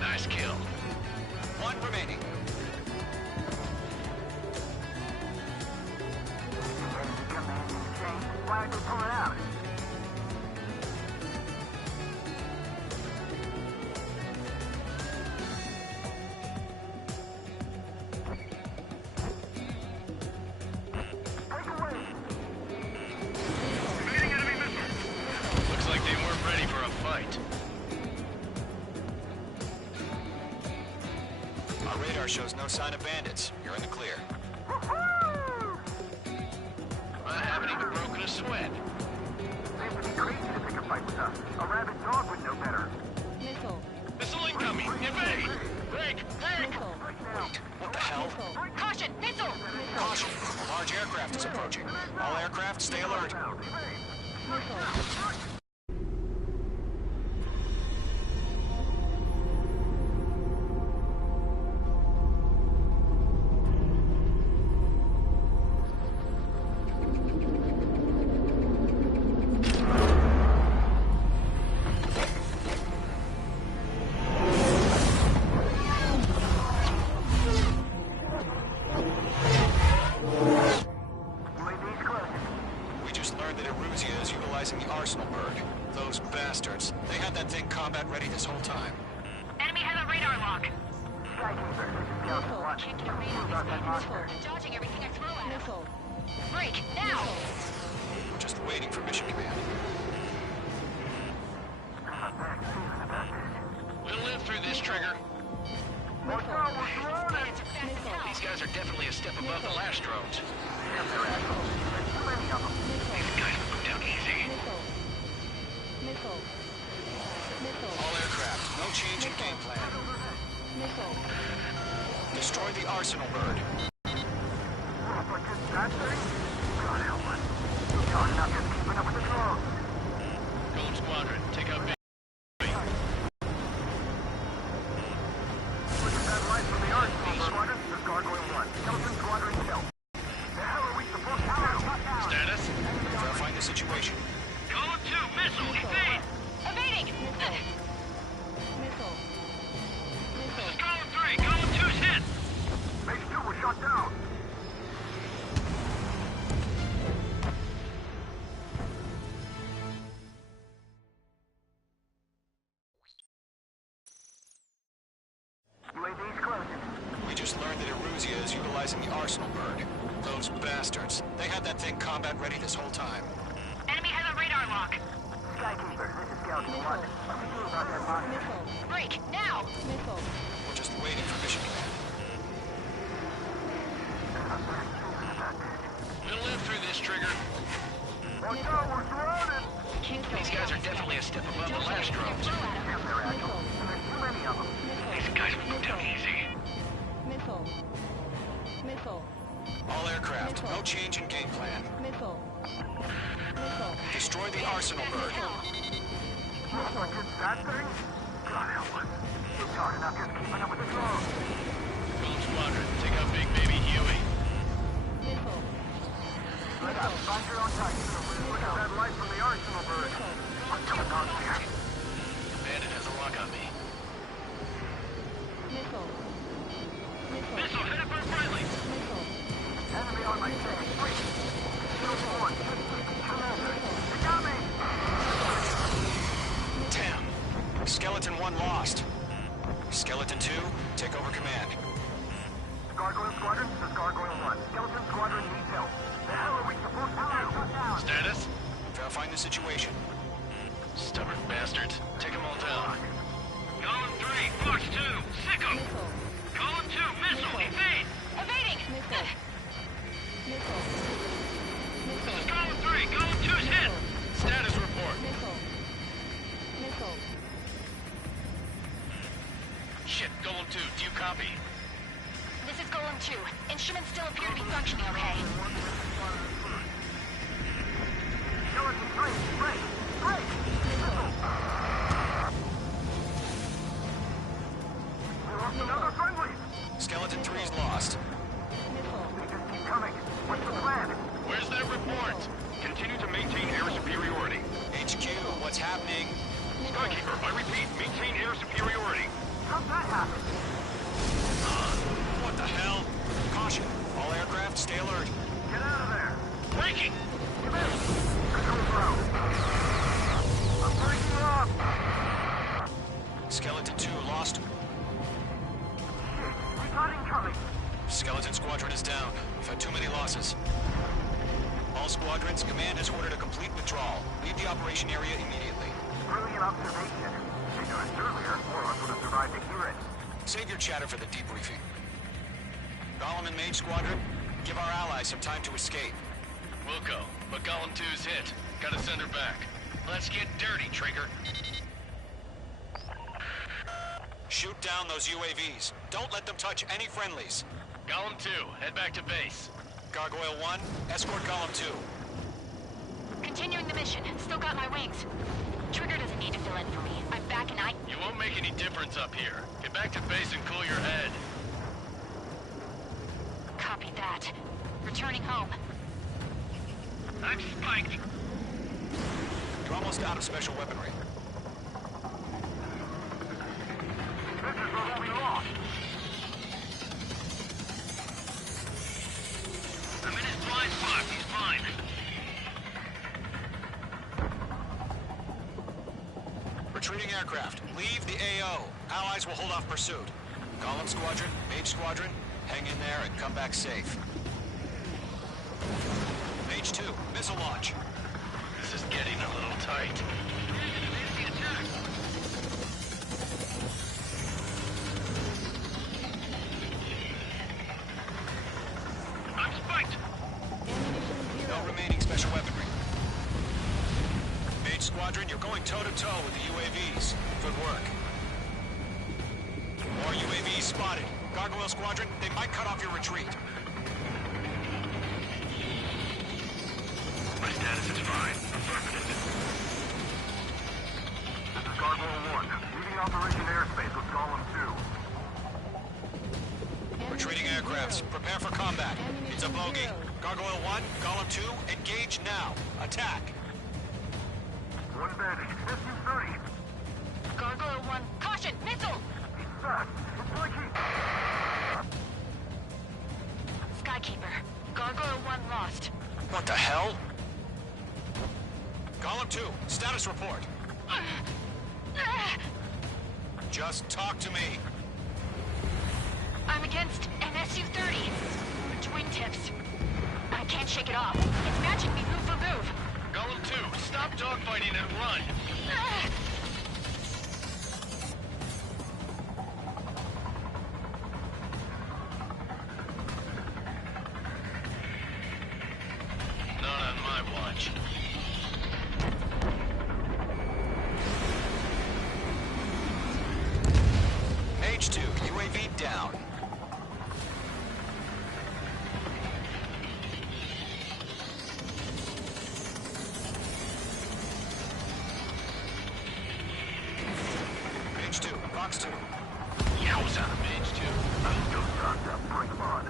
Nice kill. One remaining. Why did you pull it out? Take away! Evading enemy missile! Looks like they weren't ready for a fight. Our radar shows no sign of bandits. You're in the clear. I haven't even broken a sweat. They would be crazy to pick a fight with us. A rabid dog would know better. Missile incoming! Evade! Break! Break! Wait, what the hell? Caution! Missile! Caution! A large aircraft is approaching. All aircraft, stay alert. We just learned that Eruzia is utilizing the Arsenal bird. Those bastards. They had that thing combat ready this whole time. Enemy has a radar lock. Skykeeper, this is Scout 1. Can't get a read on these bandits. Dodging everything I throw at him. Break! Now! We're just waiting for mission command. We'll live through this, Trigger. Watch out, we're surrounded! Bandits are fast as hell. These guys are definitely a step above the last drones. Yep, they're assholes. There's too many of them. These guys will go down easy. All aircraft, no change in game plan. Destroy the Arsenal bird. But just that thing? God help us. You're not just keeping up with the dogs. Golem Squadron, take out big. Look at that light from the Arsenal Squadron. There's Gargoyle 1. Skeleton Squadron kill. The hell are we supposed to do? Status? Verifying the situation. Golem 2, missile, evade! Evading! This is Golem 3, Golem 2's hit! Base 2 was shot down. UAV's closing. We just learned that Eruzia is utilizing the Arsenal bird. Those bastards. They had that thing combat ready this whole time. Enemy has a radar lock. Skykeeper, this is Scout 1. What do we do about that monster? Break! Now! We're just waiting for mission command. We'll live through this, Trigger. Watch out, we're surrounded! Can't go These guys are definitely a step hard enough just keeping up with the drones. Rogue Squadron, take out Big Baby Huey. Split up. Find your own target. Look at that light from the arsenal bird. I'm coming on here. Bandit has a lock on me. Missile headed for friendly. Enemy on my six. Shield 1. Commander. You got me. Damn. Skeleton 1 lost. Skeleton 2, take over command. Gargoyle Squadron, this is Gargoyle 1. Skeleton Squadron needs help. The hell are we supposed to do? Status? Verifying the situation. Stubborn bastards. Take them all down. Column 3, Fox 2, sick 'em. Column 2, missile, evade. Evading! This is column 3, column 2's hit. Status report. Shit, Golem 2, do you copy? This is Golem 2. Instruments still appear to be functioning okay. Skeleton 3, break! Break! We lost another friendly! Skeleton 3's lost. They just keep coming. What's the plan? Where's that report? Continue to maintain air superiority. HQ, what's happening? Skykeeper, I repeat, maintain air superiority. How'd that happen? What the hell? Caution. All aircraft, stay alert. Get out of there! Breaking! Come in! Control ground. I'm breaking up! Skeleton 2 lost. Shit, we got incoming! Skeleton Squadron is down. We've had too many losses. All squadrons, command has ordered a complete withdrawal. Leave the operation area immediately. Brilliant observation. If they'd done it earlier, more of us would have survived to hear it. Save your chatter for the debriefing. Golem and Mage Squadron, give our allies some time to escape. We'll go, but Golem 2's hit. Gotta send her back. Let's get dirty, Trigger. Shoot down those UAVs. Don't let them touch any friendlies. Golem 2, head back to base. Gargoyle 1, escort Golem 2. Continuing the mission. Still got my wings. Trigger doesn't need to fill in for me. I'm back and You won't make any difference up here. Get back to base and cool your head. Copy that. Returning home. I'm spiked. You're almost out of special weaponry. This is what we lost. I'm in his blind spot. He's fine. Retreating aircraft, leave the AO. Allies will hold off pursuit. Golem Squadron, Mage Squadron, hang in there and come back safe. Mage 2, missile launch. This is getting a little tight. I'm spiked. No remaining special weaponry. Mage Squadron, you're going toe-to-toe with the UAVs. Good work. More UAVs spotted. Gargoyle Squadron, they might cut off your retreat. My status is fine. Affirmative. This is Gargoyle 1. Leaving Operation Airspace with Golem 2. Retreating aircrafts, prepare for combat. It's a bogey. Gargoyle 1, Golem 2, engage now. Attack. One bandage. SU-30. Gargoyle 1. Caution! Missile! Fast. It's blinking. Skykeeper. Gargoyle 1 lost. What the hell? Golem 2, status report. Just talk to me. I'm against an SU-30. Twin tips. I can't shake it off. It's matching me move for move. Golem 2, stop dogfighting and run. Not on my watch. Mage 2, UAV down. Mage 2, Fox 2. close on him, Mage 2. I'm still stocked up. Bring them on.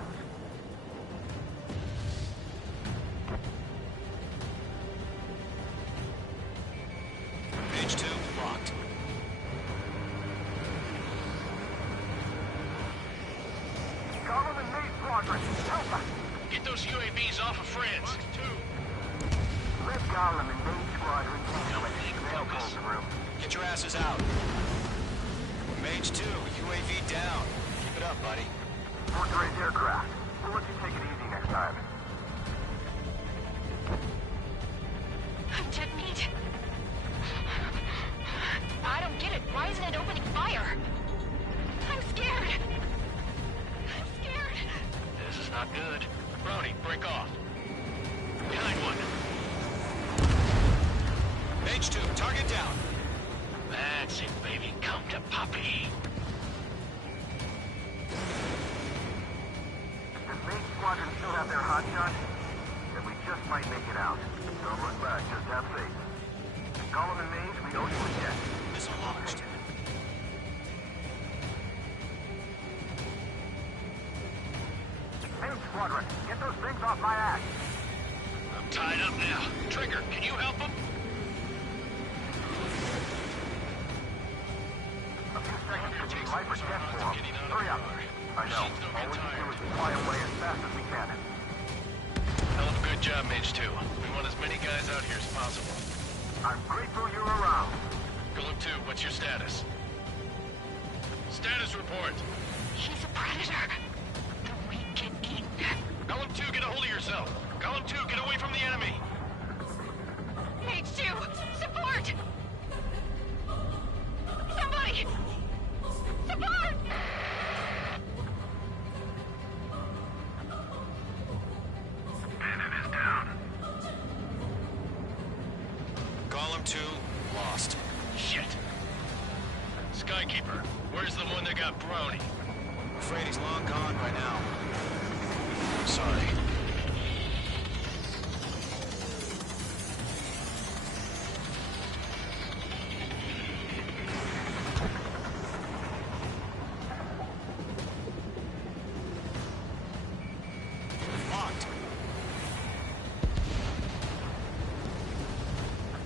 Mage 2, locked. Gollum and Maze Squadron, help us! Get those UAVs off of France. 2. Let Gollum and Maze Squadron handle it. They'll pull through. Get your asses out. Mage 2, UAV down. Keep it up, buddy. Fort Gray's aircraft. We'll let you take it easy next time. I'm dead meat. I don't get it. Why isn't it opening fire? I'm scared. I'm scared. This is not good. Brownie, break off. Behind one. Mage 2, target down. That's it, baby. Come to Poppy. Does Maze Squadron still have their hotshot? Then we just might make it out. Don't look back, just have faith. Gollum and Maze, we owe you a debt. Missile launched. Maze Squadron, get those things off my ass! I'm tied up now. Trigger, can you help him? A few seconds could be life or death for them. Hurry up. I know. All we can do is fly away as fast as we can. Hell of a good job, Mage 2. We want as many guys out here as possible. I'm grateful you're around. Golem 2, what's your status? Status report. He's a predator. The weak get eaten. Golem 2, get a hold of yourself. Golem 2, get away from the enemy. Mage 2, support! Somebody! Support! Cannon is down. Gollum 2, lost. Shit. Skykeeper, where's the one that got Brownie? I'm afraid he's long gone by now. Sorry. Locked.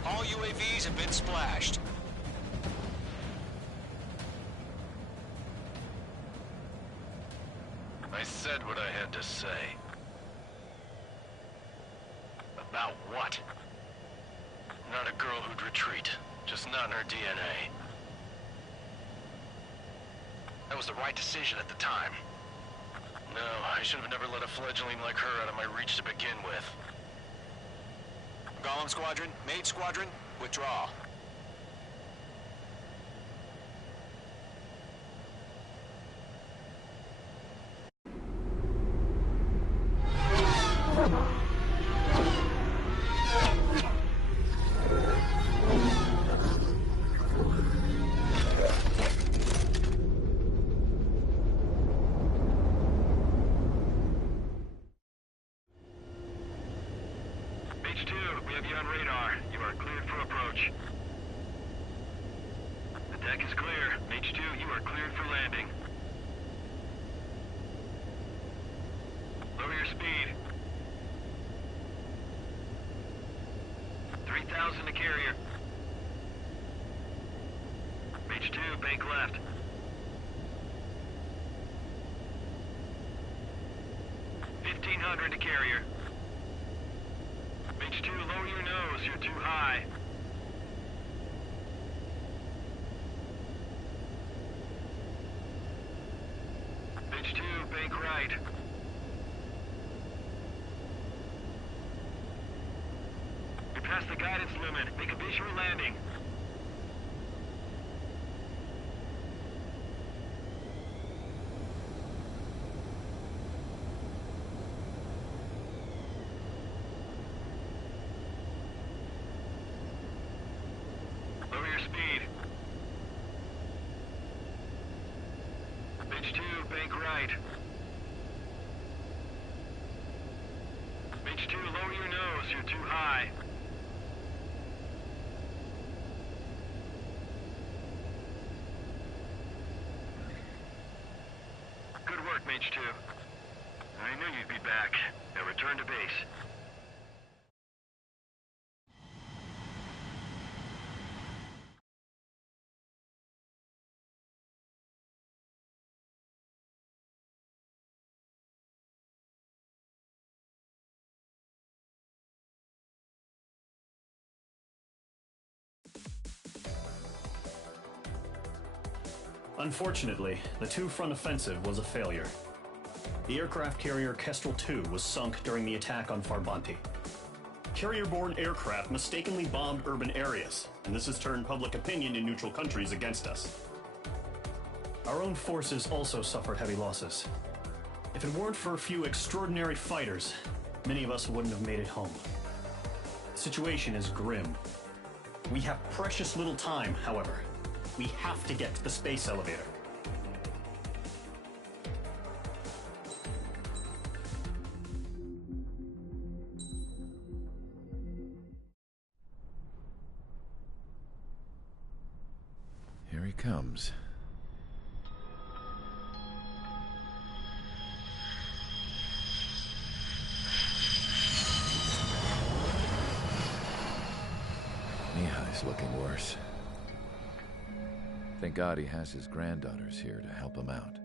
All UAVs have been splashed. I said what I had to say. About what? Not a girl who'd retreat. Just not in her DNA. That was the right decision at the time. No, I should have never let a fledgling like her out of my reach to begin with. Gollum Squadron, Mage Squadron, withdraw. H2, we have you on radar. You are cleared for approach. The deck is clear. H2, you are cleared for landing. Lower your speed. 3,000 to carrier. H2, bank left. 1,500 to carrier. H2, lower your nose, you're too high. H2, bank right. You're past the guidance limit. Make a visual landing. Lower your speed. H2, bank right. H2, lower your nose, you're too high. Mage 2. I knew you'd be back. Now return to base. Unfortunately, the two-front offensive was a failure. The aircraft carrier Kestrel II was sunk during the attack on Farbanti. Carrier-borne aircraft mistakenly bombed urban areas, and this has turned public opinion in neutral countries against us. Our own forces also suffered heavy losses. If it weren't for a few extraordinary fighters, many of us wouldn't have made it home. The situation is grim. We have precious little time, however. We have to get to the space elevator. Here he comes. Mihai's looking worse. Thank God he has his granddaughters here to help him out.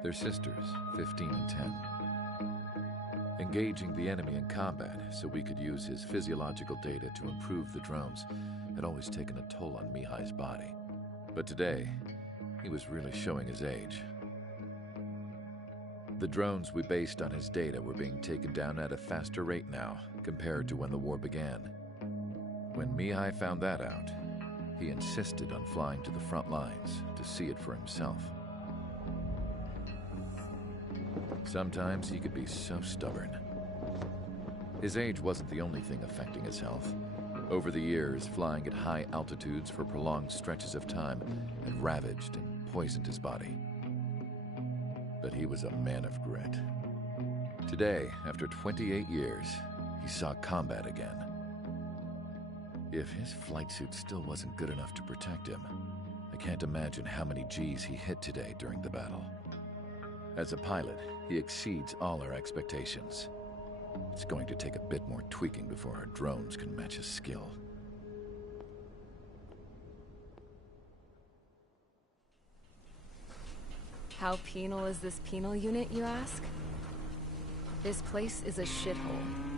They're sisters, 15 and 10. Engaging the enemy in combat so we could use his physiological data to improve the drones had always taken a toll on Mihai's body. But today, he was really showing his age. The drones we based on his data were being taken down at a faster rate now compared to when the war began. When Mihai found that out, he insisted on flying to the front lines to see it for himself. Sometimes he could be so stubborn. His age wasn't the only thing affecting his health. Over the years, flying at high altitudes for prolonged stretches of time had ravaged and poisoned his body. But he was a man of grit. Today, after 28 years, he saw combat again. If his flight suit still wasn't good enough to protect him, I can't imagine how many G's he hit today during the battle. As a pilot, he exceeds all our expectations. It's going to take a bit more tweaking before our drones can match his skill. How penal is this penal unit, you ask? This place is a shithole.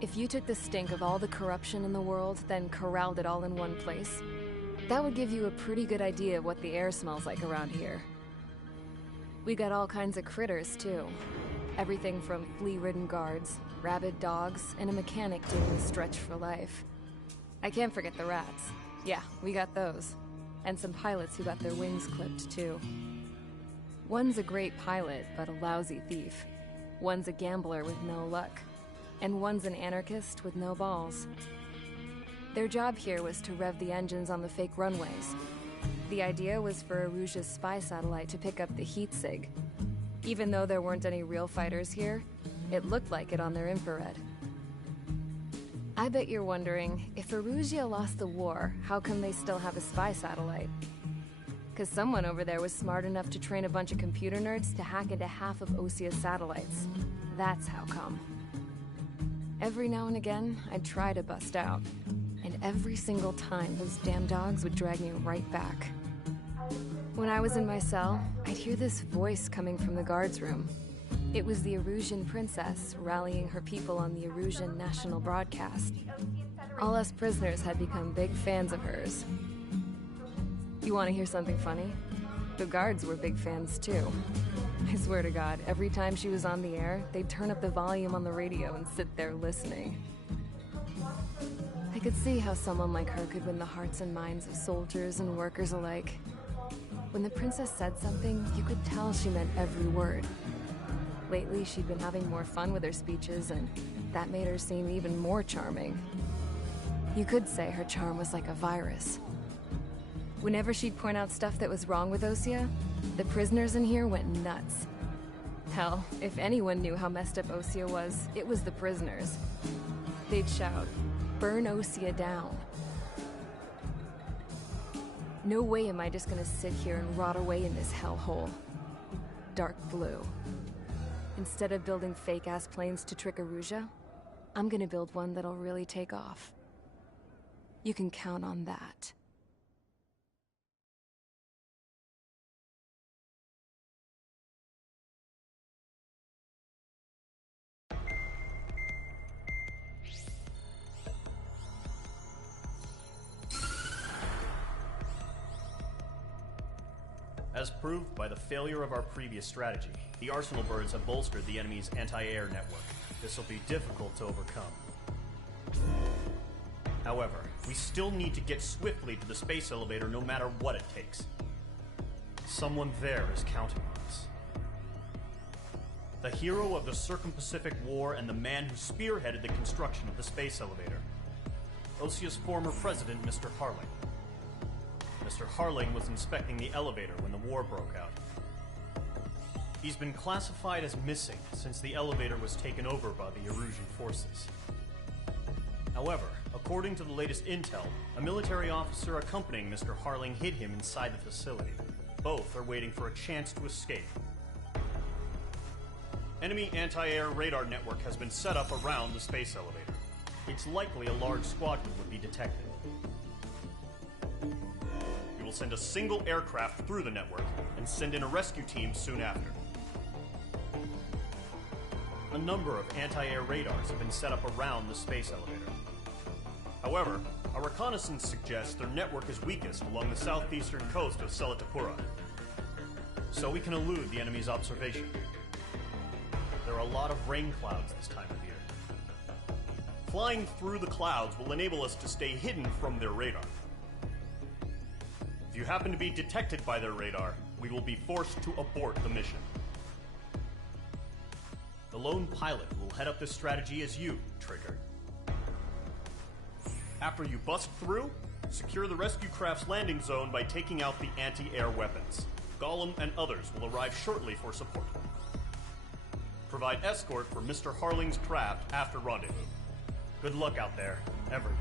If you took the stink of all the corruption in the world, then corralled it all in one place, that would give you a pretty good idea of what the air smells like around here. We got all kinds of critters, too. Everything from flea-ridden guards, rabid dogs, and a mechanic doing the stretch for life. I can't forget the rats. Yeah, we got those. And some pilots who got their wings clipped, too. One's a great pilot, but a lousy thief. One's a gambler with no luck. And one's an anarchist with no balls. Their job here was to rev the engines on the fake runways. The idea was for Aruja's spy satellite to pick up the heat sig. Even though there weren't any real fighters here, it looked like it on their infrared. I bet you're wondering, if Aruja lost the war, how come they still have a spy satellite? 'Cause someone over there was smart enough to train a bunch of computer nerds to hack into half of Osia's satellites. That's how come. Every now and again, I'd try to bust out. And every single time, those damn dogs would drag me right back. When I was in my cell, I'd hear this voice coming from the guards room. It was the Arusian princess rallying her people on the Arusian national broadcast. All us prisoners had become big fans of hers. You want to hear something funny? The guards were big fans too. I swear to God, every time she was on the air, they'd turn up the volume on the radio and sit there listening. I could see how someone like her could win the hearts and minds of soldiers and workers alike. When the princess said something, you could tell she meant every word. Lately, she'd been having more fun with her speeches, and that made her seem even more charming. You could say her charm was like a virus. Whenever she'd point out stuff that was wrong with Osia, the prisoners in here went nuts. Hell, if anyone knew how messed up Osia was, it was the prisoners. They'd shout, "Burn Osia down." No way am I just gonna sit here and rot away in this hellhole. Dark blue. Instead of building fake-ass planes to trick Arusia, I'm gonna build one that'll really take off. You can count on that. As proved by the failure of our previous strategy, the Arsenal birds have bolstered the enemy's anti-air network. This will be difficult to overcome. However, we still need to get swiftly to the space elevator no matter what it takes. Someone there is counting on us. The hero of the Circum-Pacific War and the man who spearheaded the construction of the space elevator. Osia's former president, Mr. Harling. Mr. Harling was inspecting the elevator when the war broke out. He's been classified as missing since the elevator was taken over by the Erusian forces. However, according to the latest intel, a military officer accompanying Mr. Harling hid him inside the facility. Both are waiting for a chance to escape. Enemy anti-air radar network has been set up around the space elevator. It's likely a large squadron would be detected. We will send a single aircraft through the network and send in a rescue team soon after. A number of anti-air radars have been set up around the space elevator. However, our reconnaissance suggests their network is weakest along the southeastern coast of Selatapura, so we can elude the enemy's observation. There are a lot of rain clouds this time of year. Flying through the clouds will enable us to stay hidden from their radar. If you happen to be detected by their radar, we will be forced to abort the mission. The lone pilot who will head up this strategy is you, Trigger. After you bust through, secure the rescue craft's landing zone by taking out the anti-air weapons. Gollum and others will arrive shortly for support. Provide escort for Mr. Harling's craft after rendezvous. Good luck out there, everyone.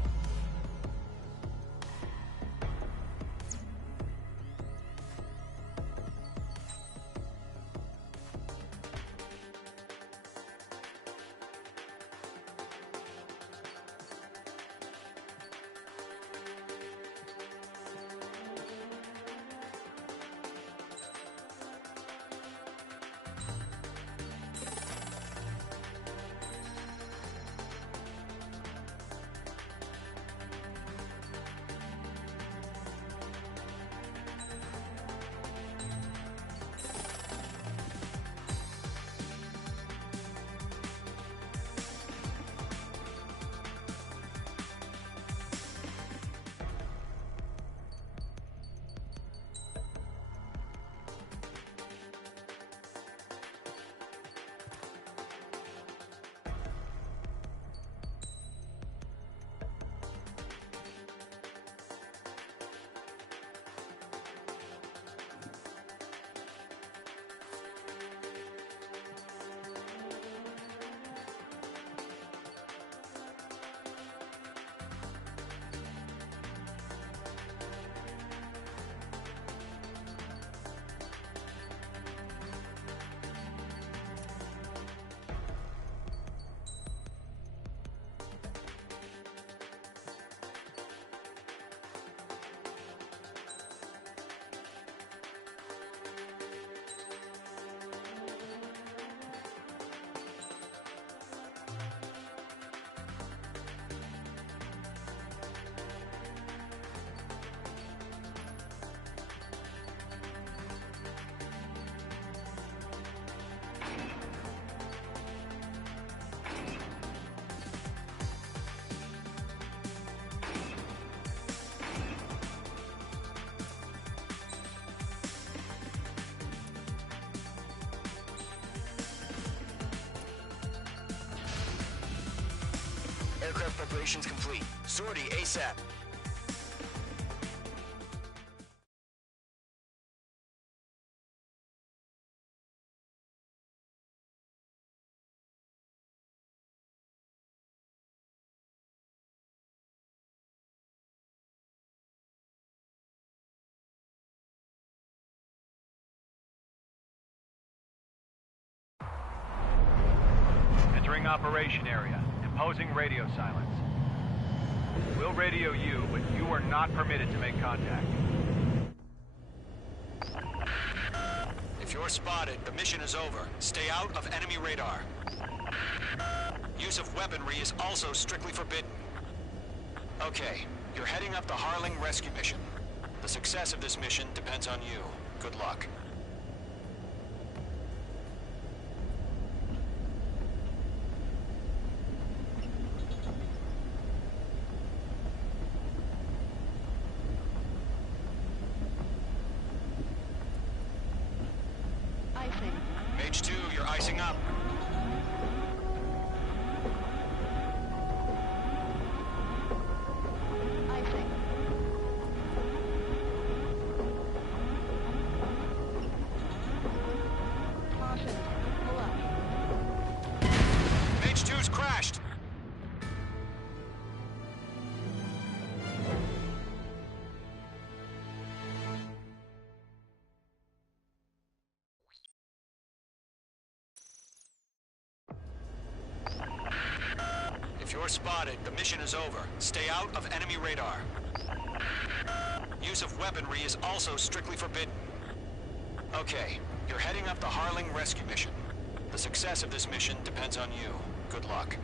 Aircraft preparations complete. Sortie ASAP. operation area, imposing radio silence. We'll radio you, but you are not permitted to make contact. If you're spotted, the mission is over. Stay out of enemy radar. Use of weaponry is also strictly forbidden. Okay, you're heading up the Harling rescue mission. The success of this mission depends on you. Good luck. Icing. Mage 2, you're icing up. Icing. Caution. Pull up. Mage 2's crashed. If you're spotted, the mission is over. Stay out of enemy radar. Use of weaponry is also strictly forbidden. Okay, you're heading up the Harling rescue mission. The success of this mission depends on you. Good luck.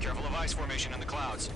Careful of ice formation in the clouds.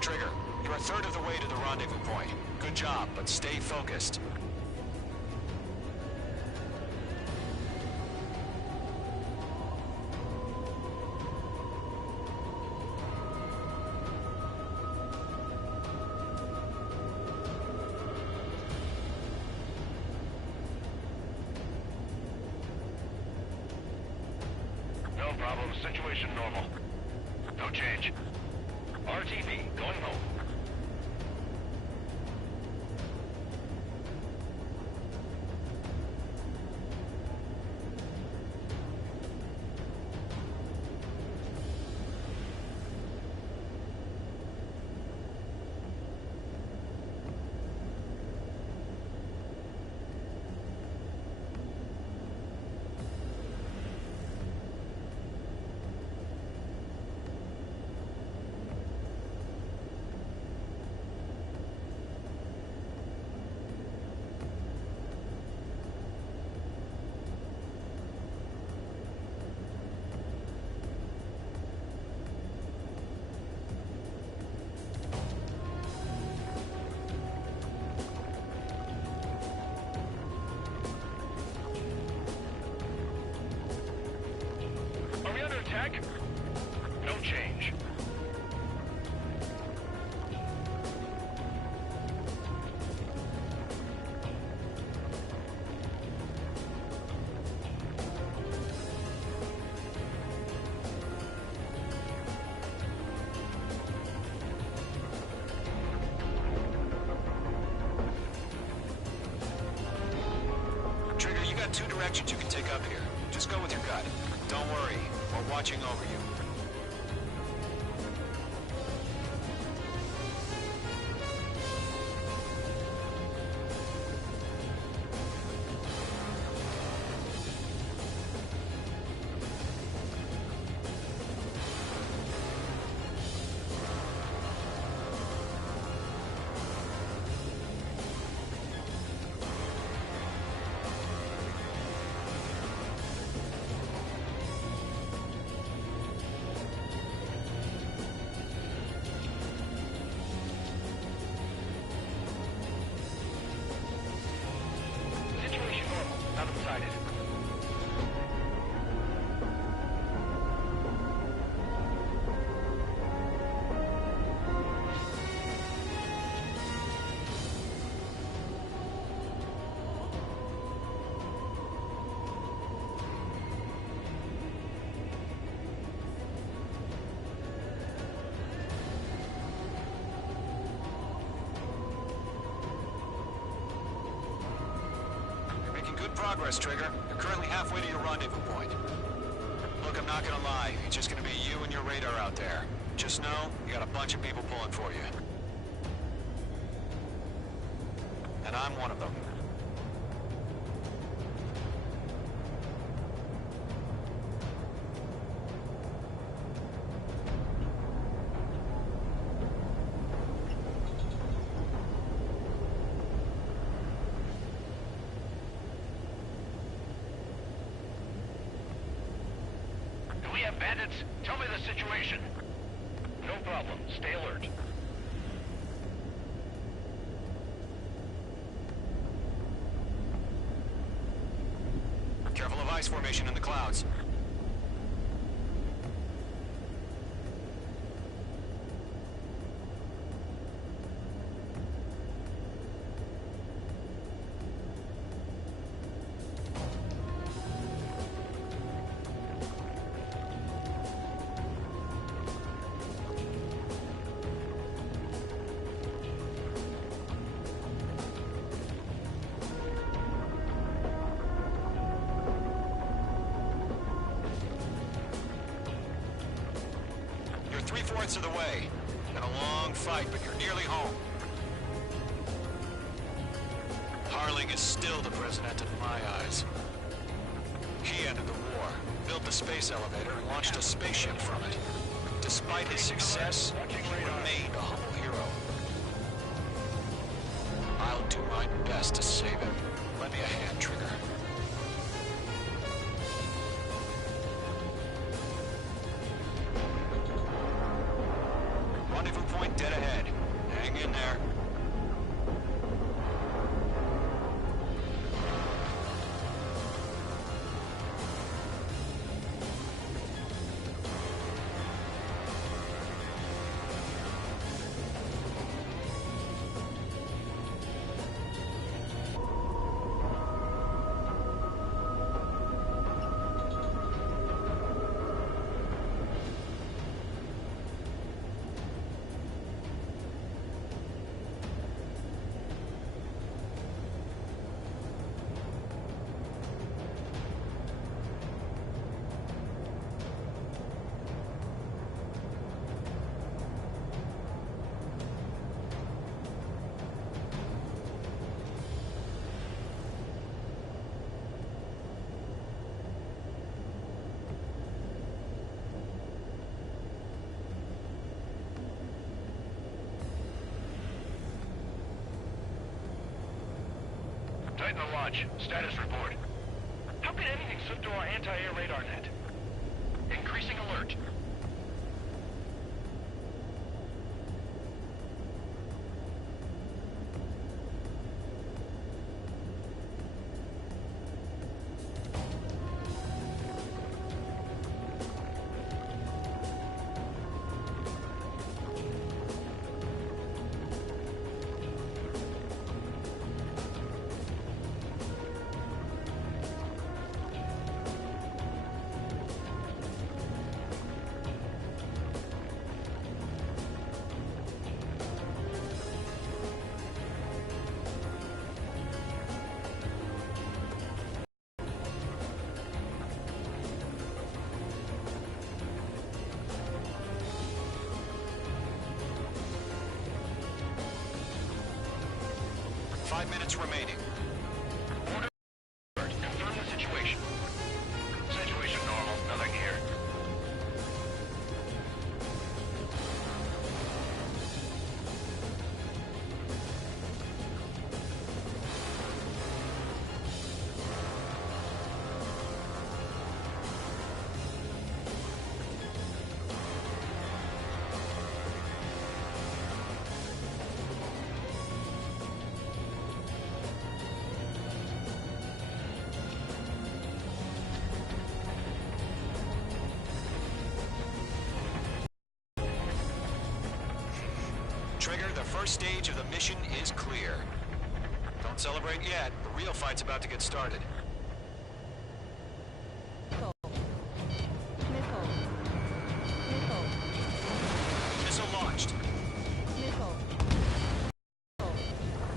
Trigger, you're a third of the way to the rendezvous point. Good job, but stay focused. No problem. Situation normal. No change. RTV, going home. two directions you can take up here. Just go with your gut. Don't worry, we're watching over you. Good progress, Trigger. You're currently halfway to your rendezvous point. Look, I'm not gonna lie. It's just gonna be you and your radar out there. Just know, you got a bunch of people pulling for you. And I'm one of them. Bandits, tell me the situation. No problem. Stay alert. Careful of ice formation in the clouds. Three-fourths of the way. Been a long fight, but you're nearly home. Harling is still the president in my eyes. He ended the war, built the space elevator, and launched a spaceship from it. Despite his success, he remained a humble hero. I'll do my best to save him. Lend me a hand, Trigger. Rendezvous point dead ahead. Hang in there. Titan to launch. Status report. How can anything slip through our anti-air radar net? Increasing alert. 5 minutes remaining. Order. Confirm the situation. Situation normal. Nothing here. Trigger, the first stage of the mission is clear. Don't celebrate yet. The real fight's about to get started.